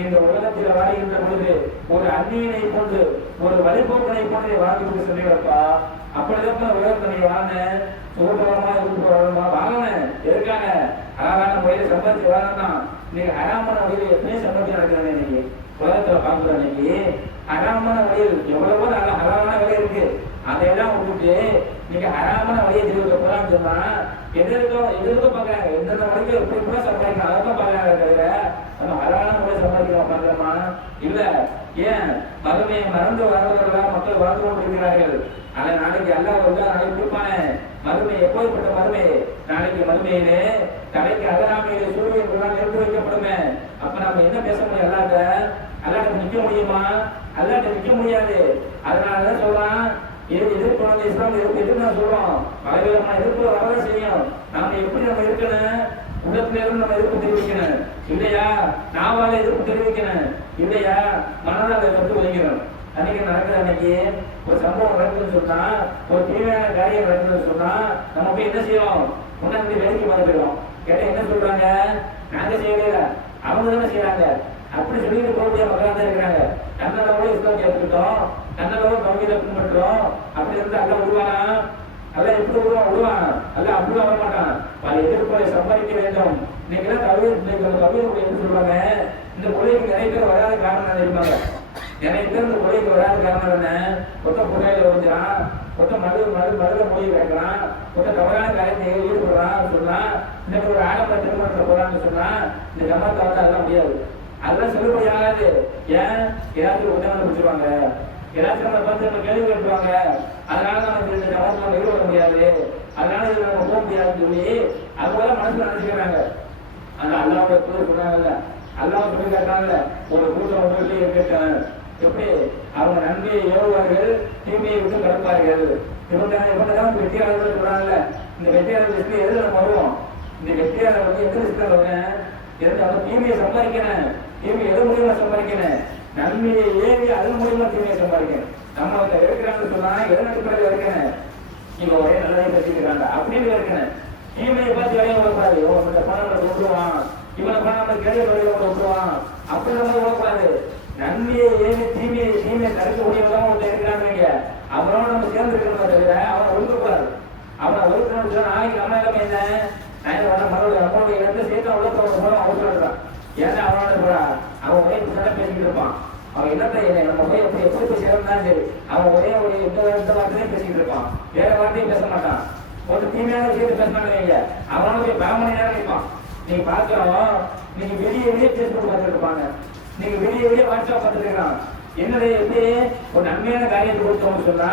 இந்த உலகத்தில் வாழ்கின்ற பொழுது ஒரு அந்நியனை போன்று ஒரு வழிபோக்கனை போன்று வாழ்ந்து கொண்டு சொன்னீங்கப்பா. அப்படிதான் உலகத்தினை வாங்க சுகபலமா இருக்கு வாங்கினேன் எதுக்காக அழகான முறையில சம்பாதிச்சு வாங்கலாம். இன்னைக்கு ஹராமான வழியில் எத்தனையோ சம்பாதிச்சு நடக்கிறாங்க. இன்னைக்கு உலகத்துல பாக்குற இன்னைக்கு ஹராமான வழியில் எவ்வளவோ நல்ல ஹராமான வழி இருக்கு, அதையெல்லாம் விட்டுட்டு இன்னைக்கு ஹராமான வழியை தெரிவிக்க போறான்னு சொன்னா எதிர்க்க பாக்குறாங்க. எந்தெந்த வழிக்கு எப்படி கூட சம்பாதிக்கலாம் அதான் பாக்குறாங்க தவிர நம்ம ஹராமான முறை சம்பாதிக்கலாம் பாக்குறோமா இல்ல. ஏன் மறுமையை மறந்து வாழ்வர்களா மக்கள் வாழ்ந்து கொண்டிருக்கிறார்கள். ஆனா நாளைக்கு அல்லா வருதா, நாளைக்கு கொடுப்பானே மறுமை. எப்போதுப்பட்ட மறுமை? நாளைக்கு மறுமையிலே தலைக்கு அகராமையிலே சூரியன் நிறுத்தி வைக்கப்படுமே. அப்ப நம்ம என்ன பேச முடியும்? அல்லாட்ட நிக்க முடியுமா? அல்லாட்ட நிக்க முடியாது. அதனாலதான் சொல்றான், எதிர்ப்பு வந்து இஸ்லாம் எதிர்ப்பு நான் சொல்றோம். பலவிதமான எதிர்ப்பு வரதான் செய்யும். நாம எப்படி நம்ம இருக்கணும்? உள்ளத்துல இருந்து நம்ம எதிர்ப்பு தெரிவிக்கணும் இல்லையா? நாவால எதிர்ப்பு தெரிவிக்கணும் இல்லையா? மனதால எதிர்ப்பு வைக்கணும். அன்னைக்கு நடக்கிற அன்னைக்கு ஒரு சம்பவம் நடக்குதுன்னு சொன்னா, ஒரு தீவிர காரியம் நடக்குதுன்னு சொன்னா நம்ம போய் என்ன செய்யறோம்? முன்னாடி வேலைக்கு பார்த்துக்கிறோம். கேட்ட என்ன சொல்றாங்க? நாங்க செய்யல, அவங்க தானே செய்யறாங்க. அப்படி சொல்லிட்டு போகக்கூடிய மக்களாக தான் இருக்கிறாங்க. கண்ணளவோட இஸ்லாம் கேட்டுக்கிட்டோம், கண்ணளவோட கவிதை பின்பற்றோம். அப்படி இருந்து அல்ல விடுவானா? அல்ல எப்படி விடுவான்? அல்ல அப்படி வர மாட்டான். பல எதிர்ப்புகளை சம்பாதிக்க வேண்டும். இன்னைக்கு கவிதை என்ன சொல்றாங்க? இந்த கொலைக்கு நிறைய பேர் வராத காரணம் தெரியுமாங்க. நிறைய பேர் இந்த கொலைக்கு வராத காரணம் என்ன? கொத்த புகையில வந்துடான், கொத்த மருத மொழி வைக்கிறான், கொத்த தவறான காரியத்தை ஈடுபடுறான் சொன்னா, இன்னைக்கு ஒரு ஆடம்பர திருமணத்தை போறான்னு சொன்னா இந்த ஜமாத்தை வந்து அதெல்லாம் முடியாது, அதெல்லாம் செல்லுபடி ஆகாது. ஏன்? ஏதாச்சும் உதவி பிடிச்சிருவாங்க, ஏதாச்சும் நம்ம பார்த்து நம்ம கேள்வி கேட்டுருவாங்க. அதனால நம்ம இந்த ஜமாத்தை நம்ம ஈடுபட முடியாது, அதனால இதுல நம்ம போக முடியாதுன்னு சொல்லி அது போல மனசுல நினைச்சுக்கிறாங்க. ஆனா அல்லாவோட தூதர் சொன்னாங்கல்ல, அல்லாஹ் சொல்லி கேட்டாங்கல்ல, ஒரு கூட்டம் உங்கள்கிட்ட இருக்கட்டும், எப்படி அவங்க நன்மையை ஏவுவார்கள், தீமையை விட்டு கடப்பார்கள். இவங்கதான் வெற்றியாளர்கள் சொல்றாங்கல்ல. இந்த வெற்றியாளர் லிஸ்ட்ல எது நம்ம வருவோம்? இந்த வெற்றியாளர் வந்து எந்த லிஸ்ட்ல வருவேன்? அவங்க தீமையை சம்பாதிக்கணும். தீமை எது மூலியமா சம்பாதிக்கணும்? நன்மையை ஏவி அதன் மூலியமா தீமையை சம்பாதிக்கணும். நம்ம இருக்கிறாங்கன்னு சொன்னா எதன் அடிப்படையில் இருக்கணும்? இவங்க ஒரே நல்லதை கட்டிக்கிறாங்க அப்படின்னு இருக்கணும். தீமையை பார்த்து வரைய விடக்கூடாது. இவங்க பணம் விட்டுருவான், இவனை பணம் கேள்வி வரைய விடக்கூடாது, அப்படி நம்ம விடக்கூடாது. நன்மையை ஏவி தீமையை தடுக்கக்கூடியவதான் ஒருத்தர் இருக்கிறாங்க. அவனோட நம்ம சேர்ந்து இருக்கணும் தவிர அவனை ஒழுக்கக்கூடாது. அவனை ஒழுக்கணும்னு சொன்னா நாளைக்கு நம்ம எல்லாமே என்ன மறுபடியும் நம்மளுடைய இடத்தை சேர்த்து உலகத்தோட மூலம் அவசரம். ஏன்னா அவனோட போறா அவன் ஒரே புத்தகம் பேசிக்கிட்டு இருப்பான். அவன் என்னத்தை நம்ம போய் எப்படி போய் சேர்ந்தாலும் சரி, அவன் ஒரே ஒரு இந்த வார்த்தையும் பேசிக்கிட்டு இருப்பான், வேற வார்த்தையும் பேச மாட்டான். ஒரு தீமையான விஷயத்தை பேசினாங்க அவனோட போய் 10 மணி நேரம் இருப்பான். நீங்க பாக்குறோம், நீங்க வெளியே பேஸ்புக் பார்த்துட்டு இருப்பாங்க, நீங்க வெளியே வாட்ஸ்அப் பார்த்துருக்கான். என்னுடைய எப்படி ஒரு நன்மையான காரியத்தை கொடுத்தோம்னு சொன்னா,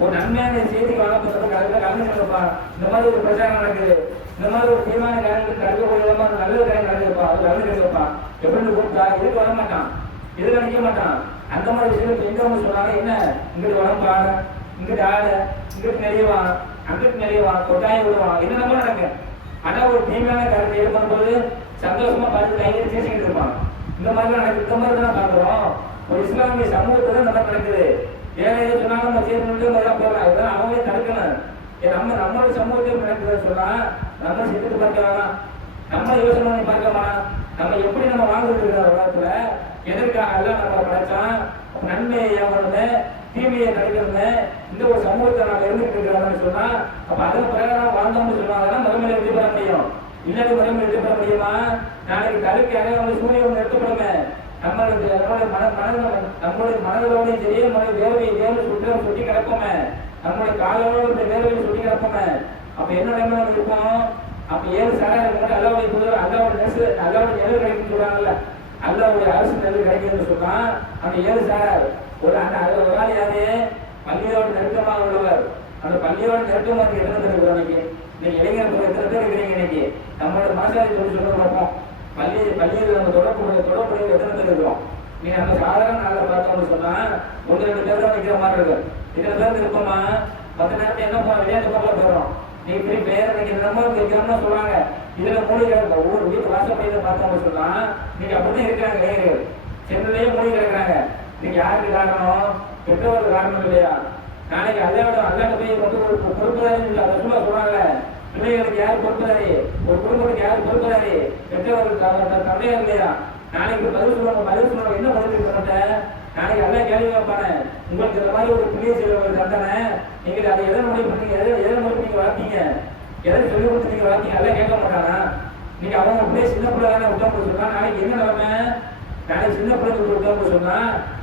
ஒரு நன்மையான செய்திக்கு வளர்ப்பதற்கு அதுல கலந்துருப்பா. இந்த மாதிரி ஒரு பிரச்சாரம் நடக்குது, இந்த மாதிரி ஒரு தீர்மான காரியத்துக்கு நடக்கக்கூடிய நல்ல காரியம் நடக்குதுப்பா, அது கலந்துருப்பா எப்படின்னு கூப்பிட்டா இதுக்கு வர மாட்டான், இதுல நிற்க மாட்டான். அந்த மாதிரி விஷயத்துக்கு எங்க சொன்னாங்க, என்ன இங்கிட்டு உடம்பு ஆட, இங்கிட்டு ஆட, இங்கிட்டு நிறைவான், அங்கிட்டு நிறைவான், கொட்டாயம் விடுவான், என்ன நம்ம நடக்கு. ஆனா ஒரு தீமையான காரியத்தை ஏற்படும்போது சந்தோஷமா பார்த்து கையில பேசிக்கிட்டு இருப்பான். இந்த மாதிரிலாம் நடக்குது. இந்த மாதிரி தான் பாக்குறோம். ஒரு இஸ்லாமிய சமூகத்துல நம்ம நடக்குது. வேற எது சொன்னாலும் நம்ம சேர்ந்து போயிடலாம், இதெல்லாம் அவங்களே தடுக்கணும். நம்மளோட சமூகத்தையும் நடக்குதுன்னு சொன்னா நம்ம செஞ்சுட்டு பார்க்கலாம், நம்ம யோசனை பண்ணி பார்க்கலாமா? நம்ம எப்படி நம்ம வாழ்ந்துட்டு இருக்கிற உலகத்துல எதற்காக எல்லாம் நம்ம படைச்சான்? நன்மையை ஏவணும்னு, தீமையை தடுக்கணும்னு இந்த ஒரு சமூகத்தை நம்ம இருந்துட்டு இருக்கிறோம்னு சொன்னா, அப்ப அதன் பிரகாரம் வாழ்ந்தோம்னு சொன்னாங்கன்னா மறுமையில வெற்றி பெற முடியும். இல்லாத மறுமையில வெற்றி பெற முடியுமா? நாளைக்கு தடுக்க அடையாள சூரியன் நிறுத்தப்படுமே. நம்மளுடைய மனதோடையும் சரி, நம்மளுடைய வேர்வை சுற்றம் சுட்டி கிடப்போமே, நம்மளுடைய காலோடு வேர்வை சுட்டி கிடப்போமே. அப்ப என்ன நிலைமை இருப்போம்? அப்ப 7 சாராயம் அல்லாவுடைய தூதர் அல்லாவுடைய நெல் கிடைக்கும் சொல்றாங்கல்ல, அல்லாவுடைய அரசு நெல் கிடைக்குதுன்னு சொன்னா அந்த 7 சாரார் ஒரு ஆள் யாரு? பள்ளியோட நெருக்கமாக உள்ளவர். அந்த பள்ளியோட நெருக்கமாக எத்தனை பேர் இருக்கிறோம்? இன்னைக்கு இளைஞர்கள் எத்தனை பேர் இருக்கிறீங்க? இன்னைக்கு நம்மளோட மனசாரி சொல்ல பார்ப்போம். பள்ளியில் நம்ம தொடர்புடைய எத்தனை பேர் இருக்கிறோம்? நீங்க நம்ம சாதாரண நாளில் பார்த்தோம்னு சொன்னா 1-2 பேர் தான் வைக்கிற மாதிரி இருக்கு. இத்தனை பேருக்கு இருப்போமா? 10 நேரத்தை என்ன போறோம்? விளையாட்டு பக்கம் போயிடும். நீ இப்படி பேர் இன்னைக்கு நம்ம வைக்கிறோம்னு சொல்றாங்க. இதுல மூலிகை கிடக்கும். ஒவ்வொரு வீட்டு வாசப்படியில பார்த்தோம்னு சொன்னா நீங்க அப்படிதான் இருக்கிறாங்க. இளைஞர்கள் சென்னையிலேயே மூலிகை கிடக்குறாங்க. நீங்க யாருக்கு காரணம்? பெற்றோருக்கு காரணம் இல்லையா? நாளைக்கு அல்லாட்ட போய் கொண்டு ஒரு பொறுப்புதான் சொல்றாங்க. யார் பொறுப்புதாரி, ஒரு குடும்பத்துக்கு யார் பொறுப்புதாரி, பெற்றவர்கள் தந்தையா இல்லையா? நாளைக்கு பதில் சொல்லணும். என்ன பதில் இருக்க நாளைக்கு எல்லாம் கேள்வி வைப்பானே, உங்களுக்கு இந்த மாதிரி ஒரு புண்ணிய செய்வர்கள் தந்தானே, நீங்க அதை எதை மொழி பண்ணீங்க, எதை மொழி நீங்க வளர்த்தீங்க, எதை சொல்லி கொடுத்து நீங்க வளர்த்தீங்க, எல்லாம் கேட்க மாட்டானா? நீங்க அவங்க அப்படியே சின்ன பிள்ளை தானே விட்டோம்னு சொன்னா நாளைக்கு என்ன நிலைமை? நாளைக்கு சின்ன பிள்ளைங்களுக்கு விட்டோம்னு சொன்னா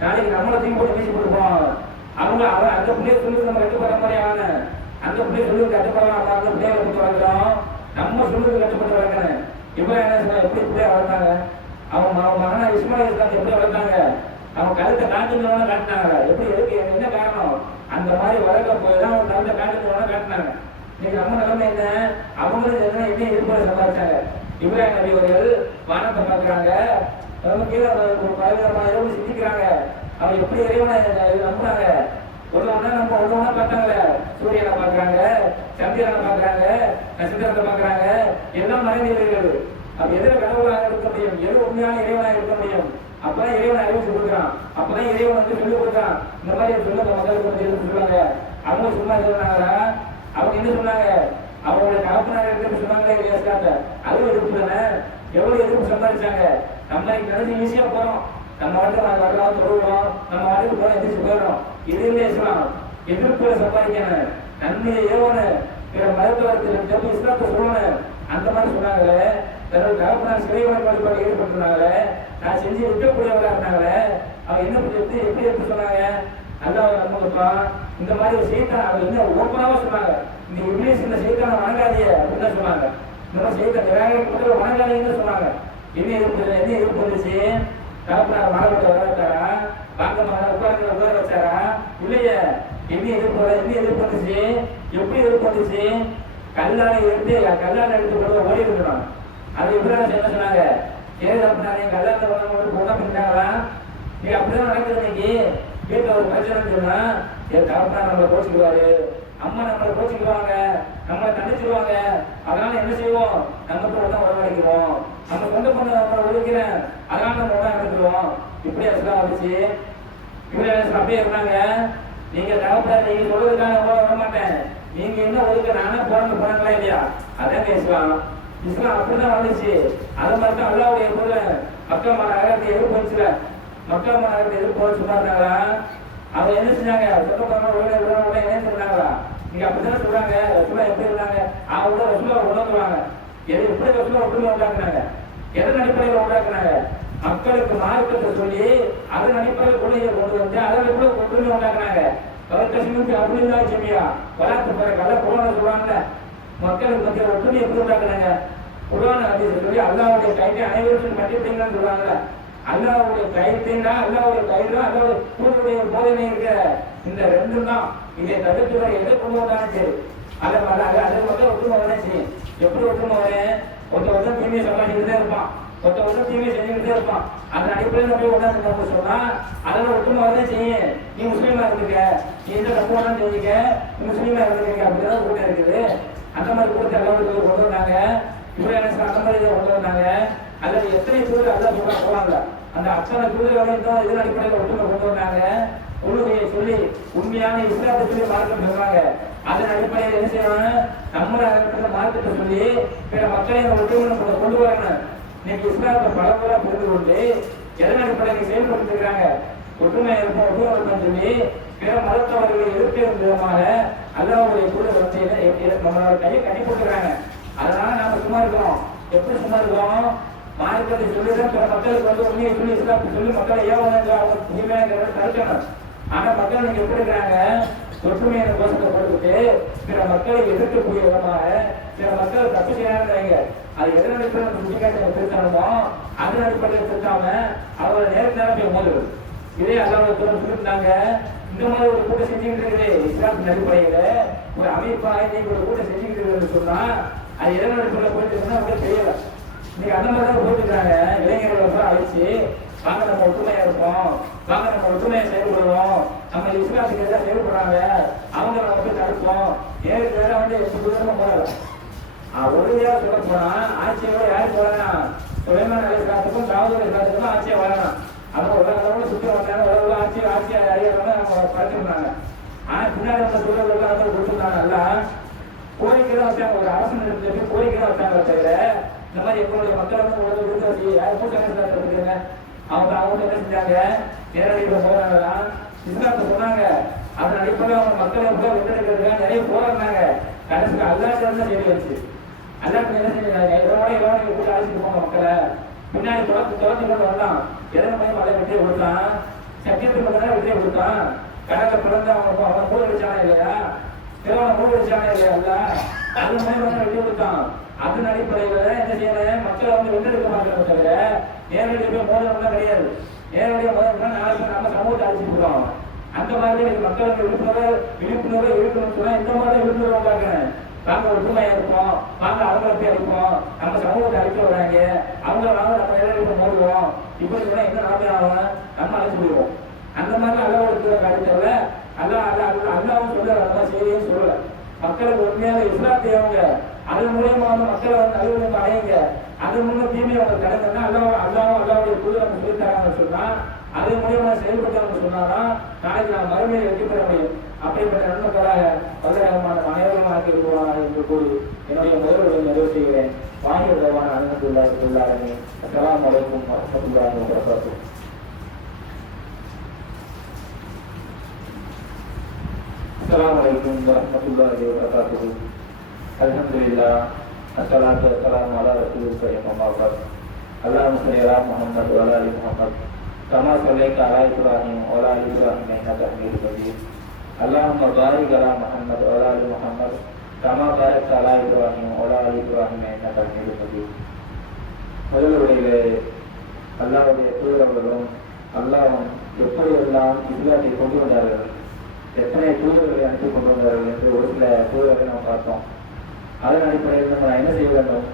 நாளைக்கு நம்மளை தூக்கி போட்டு வீசி கொடுப்போம். அவங்க அந்த பிள்ளைய சொல்லி நம்ம கட்டுப்படுற மாதிரி ஆன அந்த பிள்ளைய சொல்லி கட்டுப்படலாம். நம்ம அந்த பிள்ளைய கட்டு வளர்க்கிறோம், நம்ம சொல்லுறது கட்டுப்பட்டு வளர்க்கணும். இவ்வளவு என்ன சொன்னா எப்படி பிள்ளைய வளர்த்தாங்க? அவங்க மகனா இஸ்மாயில் இருக்காங்க எப்படி வளர்த்தாங்க? அவங்க கருத்தை காட்டுங்களா காட்டினாங்க. எப்படி எதுக்கு என்ன காரணம்? அந்த மாதிரி வளர்க்க போய் தான் அவங்க கருத்தை காட்டுங்களா காட்டினாங்க. இன்னைக்கு நம்ம நிலைமை என்ன? அவங்களும் என்ன எதிர்பார்த்து சம்பாதிச்சாங்க. இப்ராஹிம் நபி அவர்கள் வானத்தை பார்க்குறாங்க, கீழே இரவு சிந்திக்கிறாங்க. அவங்க எப்படி இறைவனை நம்புறாங்க? ஒவ்வொன்னா நம்ம ஒவ்வொன்னா பார்த்தாங்களே, சூரியனை பார்க்குறாங்க, சந்திரனை பார்க்குறாங்க, நட்சத்திரத்தை பார்க்குறாங்க, எல்லாம் மறைந்தீர்கள். அப்ப எதில் கடவுளாக இருக்க முடியும்? எது உண்மையான இறைவனாக இருக்க முடியும்? அப்பதான் இறைவனை அறிவிச்சு கொடுக்குறான். அப்பதான் இறைவன் வந்து சொல்லிக் கொடுக்குறான். இந்த மாதிரி சொல்லுங்க மக்களுக்கு சொல்லுவாங்க. அவங்க சும்மா சொன்னாங்களா? அவங்க என்ன சொன்னாங்க? அவங்களுடைய கலப்பனாக இருக்கு சொன்னாங்களே இல்லையா? அதுவும் எதிர்ப்பு தானே. எவ்வளவு எதிர்ப்பு சம்பாதிச்சாங்க. நம்ம நினைச்சு ஈஸியா போறோம், நம்ம வாட்டு வரலாம் தொழுவோம், நம்ம வாட்டுக்கு போறோம், எதிர்த்து போயிடும். இது இல்லையே சொல்லலாம். எதிர்ப்புகளை சம்பாதிக்கணும், நன்மையை ஏவணும், பிற மருத்துவத்தில் இஸ்லாத்தை சொல்லணும். அந்த மாதிரி சொன்னாங்களே. தன்னோட கலப்பனார் சிறை வழிபாடு ஈடுபட்டுனாங்களே, நான் செஞ்சு விட்டக்கூடியவர்களா இருந்தாங்களே. அவங்க என்ன எப்படி எப்படி சொன்னாங்க? அல்லாஹ் நம்மளுப்பா இந்த மாதிரி ஒரு செய்தான் அவங்க என்ன ஓப்பனாவா சொன்னாங்க. இந்த இங்கிலீஷ் இந்த செய்தான வணங்காதிய அப்படின்னு சொன்னாங்க. இந்த மாதிரி செய்தான் நிராகரிக்கப்பட்ட வணங்காதீங்கன்னு சொன்னாங்க. என்ன எதிர்ப்பு வந்துச்சு? கலப்பனார் மாணவர்களை வர வச்சாரா? வாங்க உட்கார வச்சாரா? இல்லையே. என்ன எதிர்ப்பு வந்துச்சு? எப்படி எதிர்ப்பு வந்துச்சு? கல்லானை எடுத்து ஓடி இருக்கணும். அது இப்ராஹிம் என்ன சொன்னாங்க? ஏது அப்படின்னா கல்லாத்த போனா பண்ணாங்களா? நீ அப்படிதான் நடக்குது. இன்னைக்கு வீட்டுல ஒரு பிரச்சனைன்னு சொன்னா என் கலப்பனா நம்மளை கோச்சிக்குவாரு, அம்மா நம்மளை கோச்சிக்குவாங்க, நம்மளை தண்டிச்சிருவாங்க. அதனால என்ன செய்வோம்? நம்ம கூட தான் உறவடைக்கிறோம், நம்ம சொந்த பொண்ணு நம்மளை ஒதுக்கிறேன், அதனால நம்ம உடனே நடந்துக்கிறோம். இப்படி அசலாம் வந்துச்சு. இப்ராஹிம் அப்படியே இருந்தாங்க. நீங்க கலப்பனா நீங்க சொல்றதுக்காக வர மாட்டேன், நீங்க என்ன ஒதுக்க நானே போனாங்களா இல்லையா? அதாங்க இஸ்லாம். இஸ்லாம் அப்படிதான் வந்துச்சு. அது மாதிரி தான் அல்லாவுடைய பொருள் மக்கா மாநகரத்தை எதிர்ப்பு மக்கா மாநகரத்தை எதிர்ப்பு சொன்னாங்களா? அவங்க என்ன செஞ்சாங்க? உடனே என்ன சொன்னாங்களா? நீங்க அப்படித்தானே சொல்றாங்க. ரசூலா எப்படி இருந்தாங்க? அவங்க ரசூலா உணர்ந்துருவாங்க. எப்படி ரசூலா ஒற்றுமை உண்டாக்குனாங்க? எதன் அடிப்படையில் உண்டாக்குனாங்க? மக்களுக்கு மார்க்கத்தை சொல்லி அதன் அடிப்படையில் கொள்கையை கொண்டு வந்து அதன் கூட ஒற்றுமை உண்டாக்குனாங்க. அப்படின்னா சொல்லியா வளர்த்து போற கல்ல குரான சொல்லுவாங்கல்ல, மக்களுக்கு மத்திய ஒற்றுமை எப்படி உண்டாக்குனாங்க? குரான ஹதீஸ் சொல்லி அல்லாஹ்வுடைய கைதை அனைவருக்கும் கட்டிட்டீங்கன்னு சொல்லுவாங்கல்ல. அல்லாஹ்வுடைய கைதைனா அல்லாஹ்வுடைய கைதா அல்லாஹ்வுடைய கூடுதலுடைய போதனை இருக்க இந்த ரெண்டும் தான். இதை தவிர்த்து எதை கொண்டு வந்தாலும் சரி அதை மட்டும் ஒற்றுமை வரேன் செய்யும். எப்படி ஒற்றுமை வரேன்? ஒருத்தர் தீமையை சம்பாதிச்சுக்கிட்டே இருப்பான், ஒருத்தர் தீமையை செஞ்சுக்கிட்டே இருப்பான். அதன் அடிப்படையில் போய் உட்காந்து சொன்னா அதெல்லாம் ஒற்றுமை வரதான் செய்யும். நீ முஸ்லீமா இருந்துக்க, நீ எந்த தப்பு வேணாலும் செஞ்சுக்க, நீ முஸ்லீமா இருந்துக்க, அப்படிதான் கூட்டம் இருக்குது. அந்த மாதிரி கூட்டத்தை எல்லாருக்கும் கொண்டு வந்தாங்க. இப்ராஹிம் அந்த மாதிரி கொண்டு வந்தாங்க. அல்லது எத்தனை தூதர் அல்ல சொல்ல போவாங்க. அந்த அத்தனை தூதர்களையும் தான் இதன் அடிப்படையில் ஒற்றுமை கொண்டு வந்தாங்க. கொள்கையை சொல்லி உண்மையான இஸ்லாத்தை சொல்லி மார்க்கம் சொல்றாங்க. அதன் அடிப்படையில் என்ன செய்யணும்? நம்ம மார்க்கத்தை சொல்லி பிற மக்களை ஒற்றுமை கொண்டு வரணும். இன்னைக்கு இஸ்லாத்தை பலமுறை புரிந்து கொண்டு எதன் அடிப்படையில் செயல்படுத்திருக்கிறாங்க? ஒற்றுமையா இருக்கும், ஒற்றுமை இருக்கும்னு சொல்லி பிற மதத்தவர்களை எதிர்க்கும் விதமாக அல்லாஹ்வுடைய தூதர் நம்மளோட கையை கட்டி போட்டுக்கிறாங்க. அதனால நாம சும்மா இருக்கிறோம். எப்படி சும்மா இருக்கிறோம்? மார்க்கத்தை சொல்லிதான் பிற மக்களுக்கு வந்து உண்மையை சொல்லி இஸ்லாத்தை சொல்லி மக்களை ஏவாங்க தடுக்கணும். ஆனா மக்கள் நீங்க எப்படி இருக்கிறாங்க? ஒற்றுமையான கோஷத்தை கொடுத்துட்டு பிற மக்களை எதிர்க்கக்கூடிய விதமாக சில மக்கள் தப்பு செய்யறாங்க. அது எதன் அடிப்படையில் சுட்டிக்காட்டி திருத்தணுமோ அதன் அடிப்படையில் திருத்தாம அவரை நேரத்தினால போய் மோதுவது. இதே அல்லாஹ் சொல்லியிருந்தாங்க. இந்த மாதிரி ஒரு கூட்டம் செஞ்சுக்கிட்டு இருக்குது இஸ்லாத்தின் அடிப்படையில ஒரு அமைப்பாக நீங்க ஒரு கூட்டம் செஞ்சுக்கிட்டு இருக்குன்னு சொன்னா அது எதன் அடிப்படையில் போயிட்டு இருக்குன்னா அவங்க தெரியல. இன்னைக்கு அந்த மாதிரி தான் போட்டுருக்காங்க. இளைஞர்களை அழைச்சு வாங்க நம்ம ஒற்றுமையா இருப்போம், வாங்க நம்ம ஒற்றுமையை செயல்படுவோம், நம்ம இஸ்லாத்துக்கு எதாவது செயல்படுறாங்க, அவங்க நம்ம போய் தடுப்போம். நேருக்கு நேரம் வந்து எப்படி தூரமா போறாங்க. ஒரு நேரம் சொல்ல போனா ஆட்சியோட யாருக்கு வரலாம்? சுலைமான் அலைஹிஸ்ஸலாத்துக்கும் தாவூத் அலைஹிஸ்ஸலாத்துக்கும் ஆட்சியை வரலாம். அவங்க உலகளவோட சுற்றி வந்தாங்க, உலகளவு ஆட்சி அறியறவங்க அவங்க படுத்திருந்தாங்க. ஆனா பின்னாடி நம்ம சொல்றவர்கள் கொடுத்துருந்தாங்க. அல்ல கோரிக்கை தான் வச்சாங்க, ஒரு அரசு நிறுவனத்துக்கு கோரிக்கை தான் வச்சாங்க. தவிர இந்த மாதிரி எங்களுடைய மக்கள் வந்து உலக விருது யார் கூட்டங்க அவங்க என்ன செஞ்சாங்க, நேரடியில் போராடலாம் இஸ்லாத்தை சொன்னாங்க. அதன் அடிப்படையில் அவங்க மக்களை கூட விட்டெடுக்கிறதுக்காக நிறைய போராடினாங்க. கடைசிக்கு அல்லாஹ் தான் செய்தி வச்சு அல்லாஹ் என்ன செஞ்சாங்க, எவ்வளோ கூட அழைச்சிட்டு போங்க மக்களை. பின்னாடி தொடர்ந்து கொண்டு வரலாம். எதனை மையம் அதை வெற்றியை கொடுத்தான், சத்தியத்துக்கு மட்டும் வெற்றியை கொடுத்தான். கடலை பிறந்து அவன் மூட வச்சானே இல்லையா, திருவண்ண மூட வச்சானே இல்லையா, அல்ல அது மையம் வெற்றி கொடுத்தான். அதன் அடிப்படையில் என்ன செய்யணும், மக்களை வந்து வென்றெடுக்க மாட்டேன். தவிர நேரடியாக போய் மோதலாம் கிடையாது. நேரடியாக மோதலாம் நாளைக்கு நம்ம சமூகத்தை அழைச்சிட்டு போகிறோம். அந்த மாதிரி மக்களுக்கு விழிப்புணர்வு இருக்கணும்னு சொன்னா இந்த மாதிரி விழிப்புணர்வு பார்க்கணும். நாங்கள் ஒற்றுமையா இருப்போம், நாங்கள் அவங்களை அடிப்போம், நம்ம சமூகத்தை அழிக்க வராங்க, அவங்க நம்ம நேரடியாக மோதுவோம். இப்படி சொன்னா என்ன நாமே ஆகும், நம்ம அழைச்சி போயிடுவோம். அந்த மாதிரி அளவு இருக்கிற காரியத்தில் அல்லாவும் சொல்ல அதெல்லாம் செய்தியும் சொல்லல. மக்களுக்கு உண்மையான இஸ்லாத்தை அவங்க அதன் மூலியமா வந்து மக்களை வந்து அறிவுறுத்த அடையுங்க. அதன் மூலம் தீமையை அவங்க கடந்தா அல்லாவுடைய புது நம்ம சொல்லித்தராங்கன்னு சொன்னா அதன் மூலியமா செயல்பட்டவங்க சொன்னாதான் நாளைக்கு நான் மறுமையை வெற்றி பெற முடியும். அப்படிப்பட்ட நன்மைக்காக பல்வேறுமான அனைவரும் ஆக்கியிருக்கிறார் என்று கூறி என்னுடைய முதல்வர்களை நிறைவு செய்கிறேன். வாங்கியதவான அனுமதியுள்ளாருமே. அஸ்ஸலாமு அலைக்கும் வரஹ்மத்துல்லாஹி வபரகாத்துஹு. அஸ்ஸலாமு அலைக்கும் வரஹ்மத்துல்லாஹி வபரகாத்துஹு. அல்ஹம்துலில்லாஹ் அஸ்ஸலாத்து வஸ்ஸலாமு அலா ரசூலில் கரீம் அம்மா பஅத். அல்லாஹும்ம ஸல்லி அலா முஹம்மத் வ அலா ஆலி முஹம்மத் கமா ஸல்லைத அலா இப்ராஹீம் வ அலா ஆலி இப்ராஹீம் இன்னக ஹமீதும் மஜீத். அல்லாஹும்ம பாரிக் அலா முஹம்மத் வ அலா ஆலி முஹம்மத் கமா பாரக்த அலா இப்ராஹீம் வ அலா ஆலி இப்ராஹீம் இன்னக ஹமீதும் மஜீத். முதல்வருடைய அல்லாஹ்வுடைய தூதர்களும் அல்லாஹ்வும் எப்படியெல்லாம் இஸ்லாத்தை கொண்டு வந்தார்கள், எத்தனை தூதர்களை அனுப்பி கொண்டு வந்தார்கள் என்று ஒரு சில தூதர்களை நாம் பார்த்தோம். அதன் அடிப்படையில் நம்ம என்ன செய்ய வேண்டும்,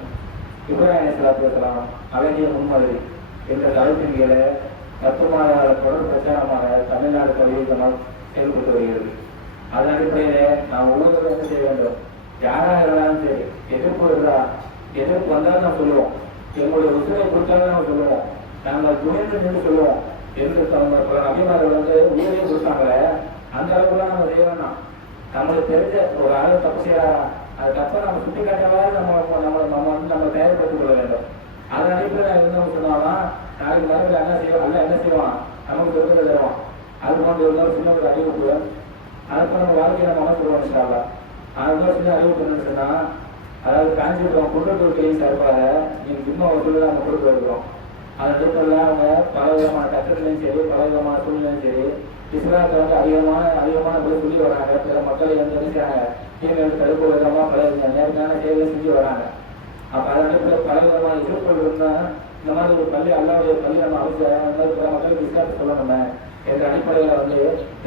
இப்ராஹிம் அலைஹிஸ்ஸலாத்து வஸ்ஸலாம் அழகிய முன்மாதிரி என்ற தலைப்பின் கீழே தத்துவமான தொடர் பிரச்சாரமாக தமிழ்நாடு பகுதியில் செயல்பட்டு வருகிறது. அதன் அடிப்படையிலே நாம் ஒவ்வொருவரும் என்ன செய்ய வேண்டும், யாராக இருந்தாலும் சரி, எதிர்ப்பு வந்தாலும் நாம் சொல்லுவோம், எங்களுடைய உசுரை கொடுத்தாலும் நம்ம சொல்லுவோம், நாங்கள் துணிந்து நின்று சொல்லுவோம் என்று பல நபிமார்கள் வந்து உயிரையும் கொடுத்தாங்களே, அந்த அளவுக்குலாம் நம்ம செய்ய வேண்டாம். நம்மளுக்கு தெரிஞ்ச ஒரு ஆள் தப்பு செய்யறாரா, அது தப்பை நம்ம சுட்டி காட்டாவது நம்ம தயார்படுத்திக் கொள்ள வேண்டும். அதன் அடிப்படையில் இருந்தவங்க சொன்னாலும் நாளைக்கு மறுபடியும் என்ன செய்வான், நமக்கு விருதுகள் தருவான். அது போன்ற இருந்தாலும் சின்ன ஒரு அறிவிப்பு, அதுக்கு நம்ம வாழ்க்கையை நம்ம அமைச்சிருவோம். இன்ஷா அதுதான் சின்ன அறிவிப்பு என்னன்னு சொன்னா, அதாவது காஞ்சிபுரம் குன்றத்தூர் கையின் சார்பாக நீங்கள் சும்மா ஒரு சூழ்நிலை நம்ம கொடுத்து வருகிறோம். அதன் அடிப்படையில் அவங்க பல விதமான கட்டத்திலையும் சரி, பல விதமான சூழ்நிலையும் சரி, இஸ்லாத்தை வந்து அதிகமான போய் சொல்லி வராங்க. சில மக்களை வந்து என்ன செய்யறாங்க, தீமைகள் தடுப்பு விதமாக பல நேர்மையான செயல்களை செஞ்சு வராங்க. அப்போ அதன் அடிப்படையில் பல விதமான எதிர்ப்புகள் இருந்தால் இந்த மாதிரி ஒரு பள்ளி அல்லாவுடைய பள்ளி நம்ம அவசியம், அந்த மாதிரி பல மக்களுக்கு இஸ்லாத்தை சொல்லணுமே என்ற அடிப்படையில் வந்து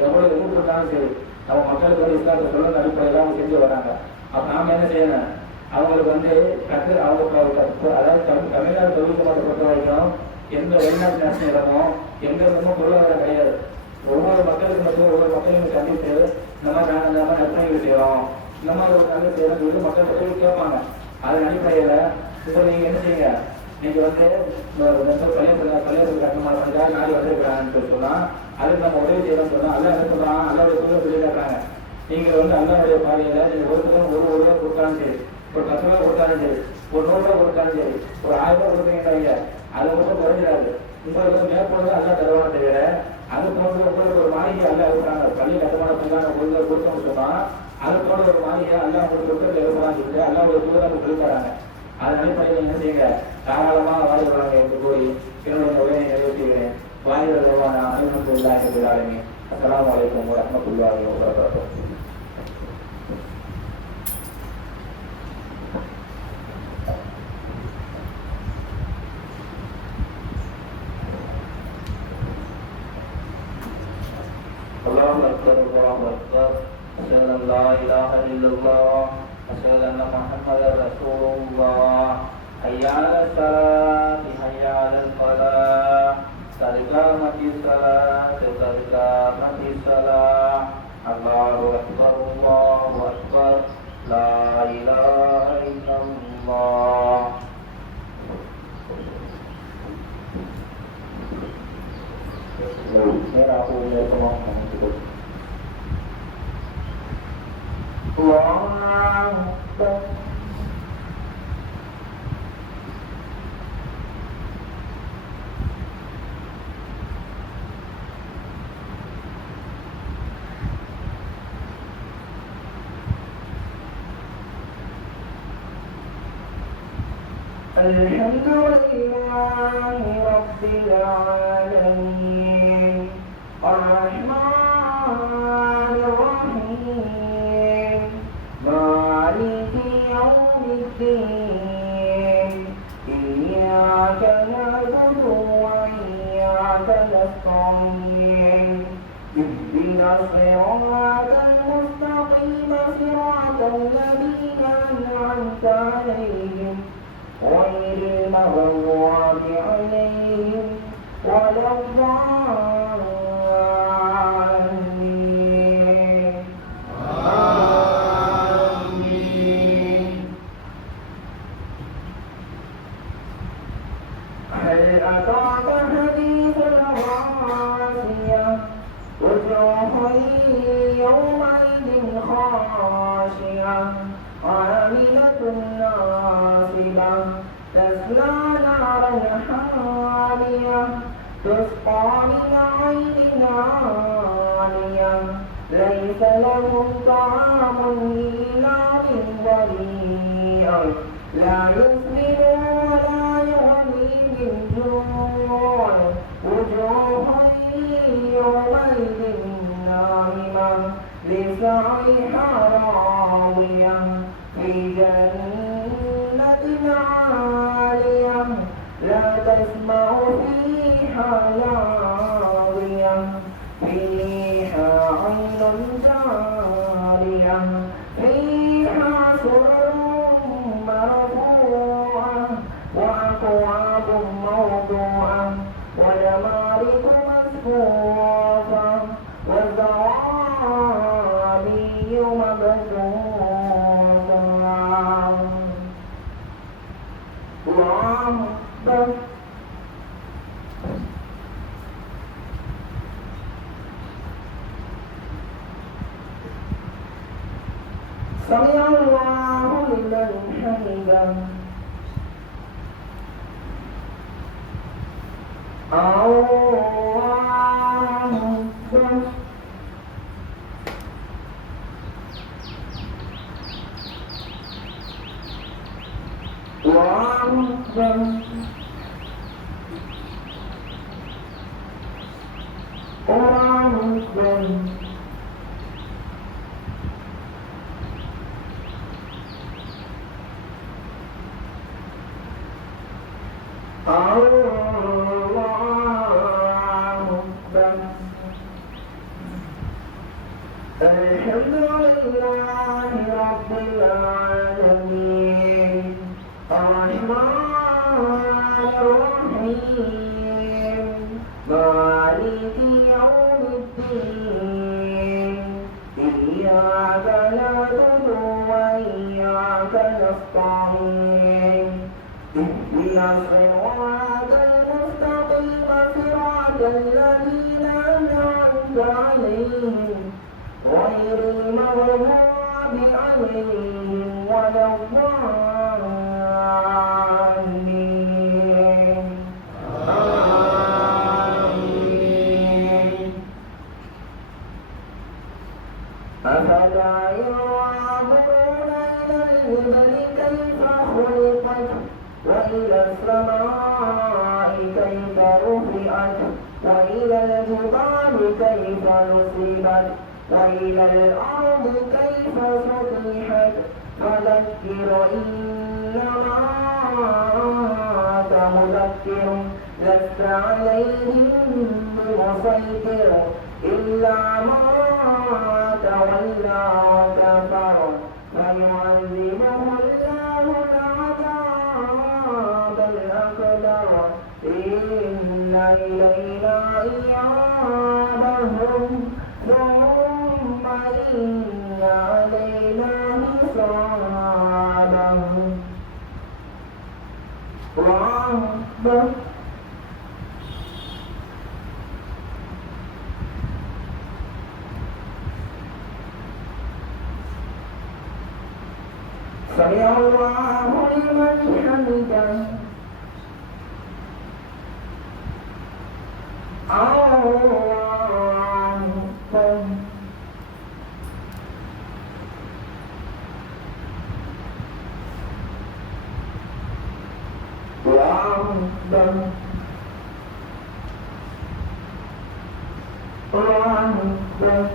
எவ்வளவு எதிர்ப்பு இருந்தாலும் சரி, நம்ம மக்களுக்கு வந்து இஸ்லாத்தை சொல்லணும் அடிப்படையில் அவங்க செஞ்சு வராங்க. அப்போ நாம் என்ன செய்யணும், அவங்களுக்கு வந்து அதாவது தமிழ்நாடு தொழில் மாவட்டத்தை பொறுத்த வரைக்கும் எந்த வெளிநாட்டு நேஷனல் இடமோ எந்த இடமும் பொருளாதாரம் கிடையாது. ஒவ்வொரு மக்களுக்கு மட்டும் ஒவ்வொரு மக்களையும் கண்டித்து இந்த மாதிரி நாங்கள் இந்த மாதிரி நற்பணிகள் செய்கிறோம், இந்த மாதிரி ஒரு நல்ல செய்யணும் சொல்லி மக்கள் மக்கள் கேட்பாங்க. அதன் அடிப்படையில் இப்போ நீங்கள் என்ன செய்யுங்க, நீங்கள் வந்து கல்யாணத்துக்கு கட்டணமாக பண்ணிக்காக நாடி வந்திருக்கிறாங்கன்னு சொன்னால் அதுக்கு நம்ம உதவி செய்யணும்னு சொன்னால் அல்ல என்ன சொல்கிறான், அல்லாவுடைய தூரம் சொல்லி காட்டுறாங்க. நீங்கள் வந்து அல்லாவுடைய பாதையில் நீங்கள் ஒருத்தரும் ஒரு ரூபா கொடுத்தாலும் சரி, ஒரு 10 ரூபா கொடுத்தாலும் சரி, ஒரு 100 ரூபா கொடுத்தாலும் சரி, ஒரு 1000 ரூபா கொடுத்தீங்க, அதை மட்டும் குறைஞ்சிடாது. உங்களுக்கு மேற்கொண்டு அல்ல தருவான தவிர அது போன்ற உங்களுக்கு ஒரு மாளிகை அல்ல இருக்கிறாங்க. பள்ளி கட்டுமானத்துக்கான ஒருத்தர் கொடுத்தோம்னு சொன்னால் அது போன்ற ஒரு மாளிகை அல்ல உங்களுக்கு கொடுத்து எழுப்பலாம் சொல்லிட்டு அல்லாவுடைய தூரம் சொல்லி தராங்க. அதன் அடிப்படையில் என்ன செய்யுங்க, தாராளமாக வாழ்கிறாங்க என்று கூறி என்னுடைய உரையை நிறைவு செய்கிறேன். வாழ்கிறதான அனுமதி. அஸ்ஸலாமு அலைக்கும் வரஹ்மத்துல்லாஹி வபரகாத்துஹு. Allahu Akbar, Allahu Akbar. Asyhadu an la ilaha illallah, asyhadu anna Muhammadar Rasulullah. Hayya 'alal salat, hayya 'alal falah. Qad qamatis salat, qad qamatis salah. Allahu Akbar, Allahu Akbar. La ilaha illallah. Merah aku lihat teman-teman. الحمد لله رب العالمين الرحمن الرحيم مالك يوم الدين إياك نعبد وإياك نستعين اهدنا الصراط المستقيم صراط الذين أنعمت عليهم غير المغضوب عليهم ولا الضالين آمين. هل أتاك حديث الغاشية وجوه يومئذ خاشعة عاملة ناصبة تصلى نارا حامية تسقى من عين عالية ليس لهم طعام إلا من ضريع لا يسمن ولا يغني من جوع وجوه يومئذ ناعمة لسعيها راضية في جنة عالية لا تسمع فيها لاغية فيها عين جارية فيها سرر مرفوعة وأكواب موضوعة ونمارق مصفوفة وزرابي مبثوثة. الله أكبر. سمع الله لمن حمده. الله أكبر. الله أكبر. الله أكبر. الحمد لله رب العالمين الرحمن الرحيم مالك يوم الدين إياك نعبد وإياك نستعين اهدنا الصراط المستقيم صراط الذين أنعمت عليهم غير المغضوب عليهم ولا الضالين آمين. أفلا ينظرون إلى الجبل كيف خلقت وإلى السماء كيف رفعت وإلى الجبال كيف نصبت وإلى الأرض كيف سطحت فذكر إنما أنت مذكر لست عليهم بمسيطر إلا من تولى وكفر فيعذبه الله العذاب الأكبر إن إلينا إيابهم ثم إن علينا حسابهم. الله أكبر. سمع الله لمن حمده الله أكبر الله أكبر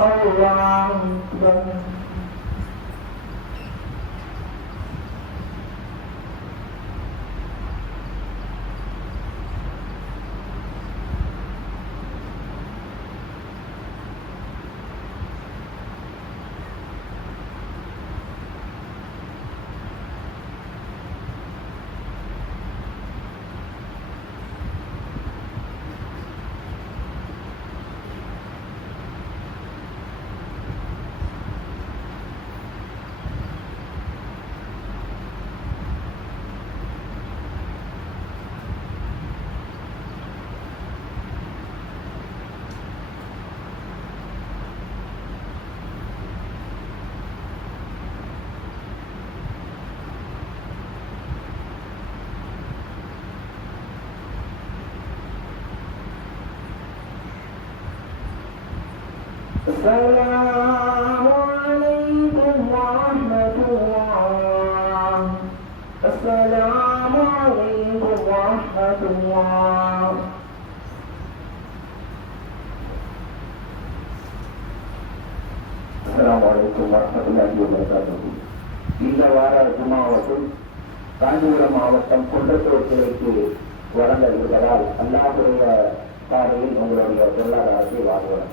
الله أكبر السلام عليكم ورحمة الله. السلام عليكم ورحمة الله. السلام عليكم ورحمة الله وبركاته. இந்த வார ஜும்மாவுக்கும் காஞ்சிபுரம் மாவட்டம் குன்றத்தூர் கிளைக்கு வழங்க இருப்பதால் அல்லாஹுடைய பாதையில் உங்களுடைய பொருளாதாரத்தை வாழ்வோம்.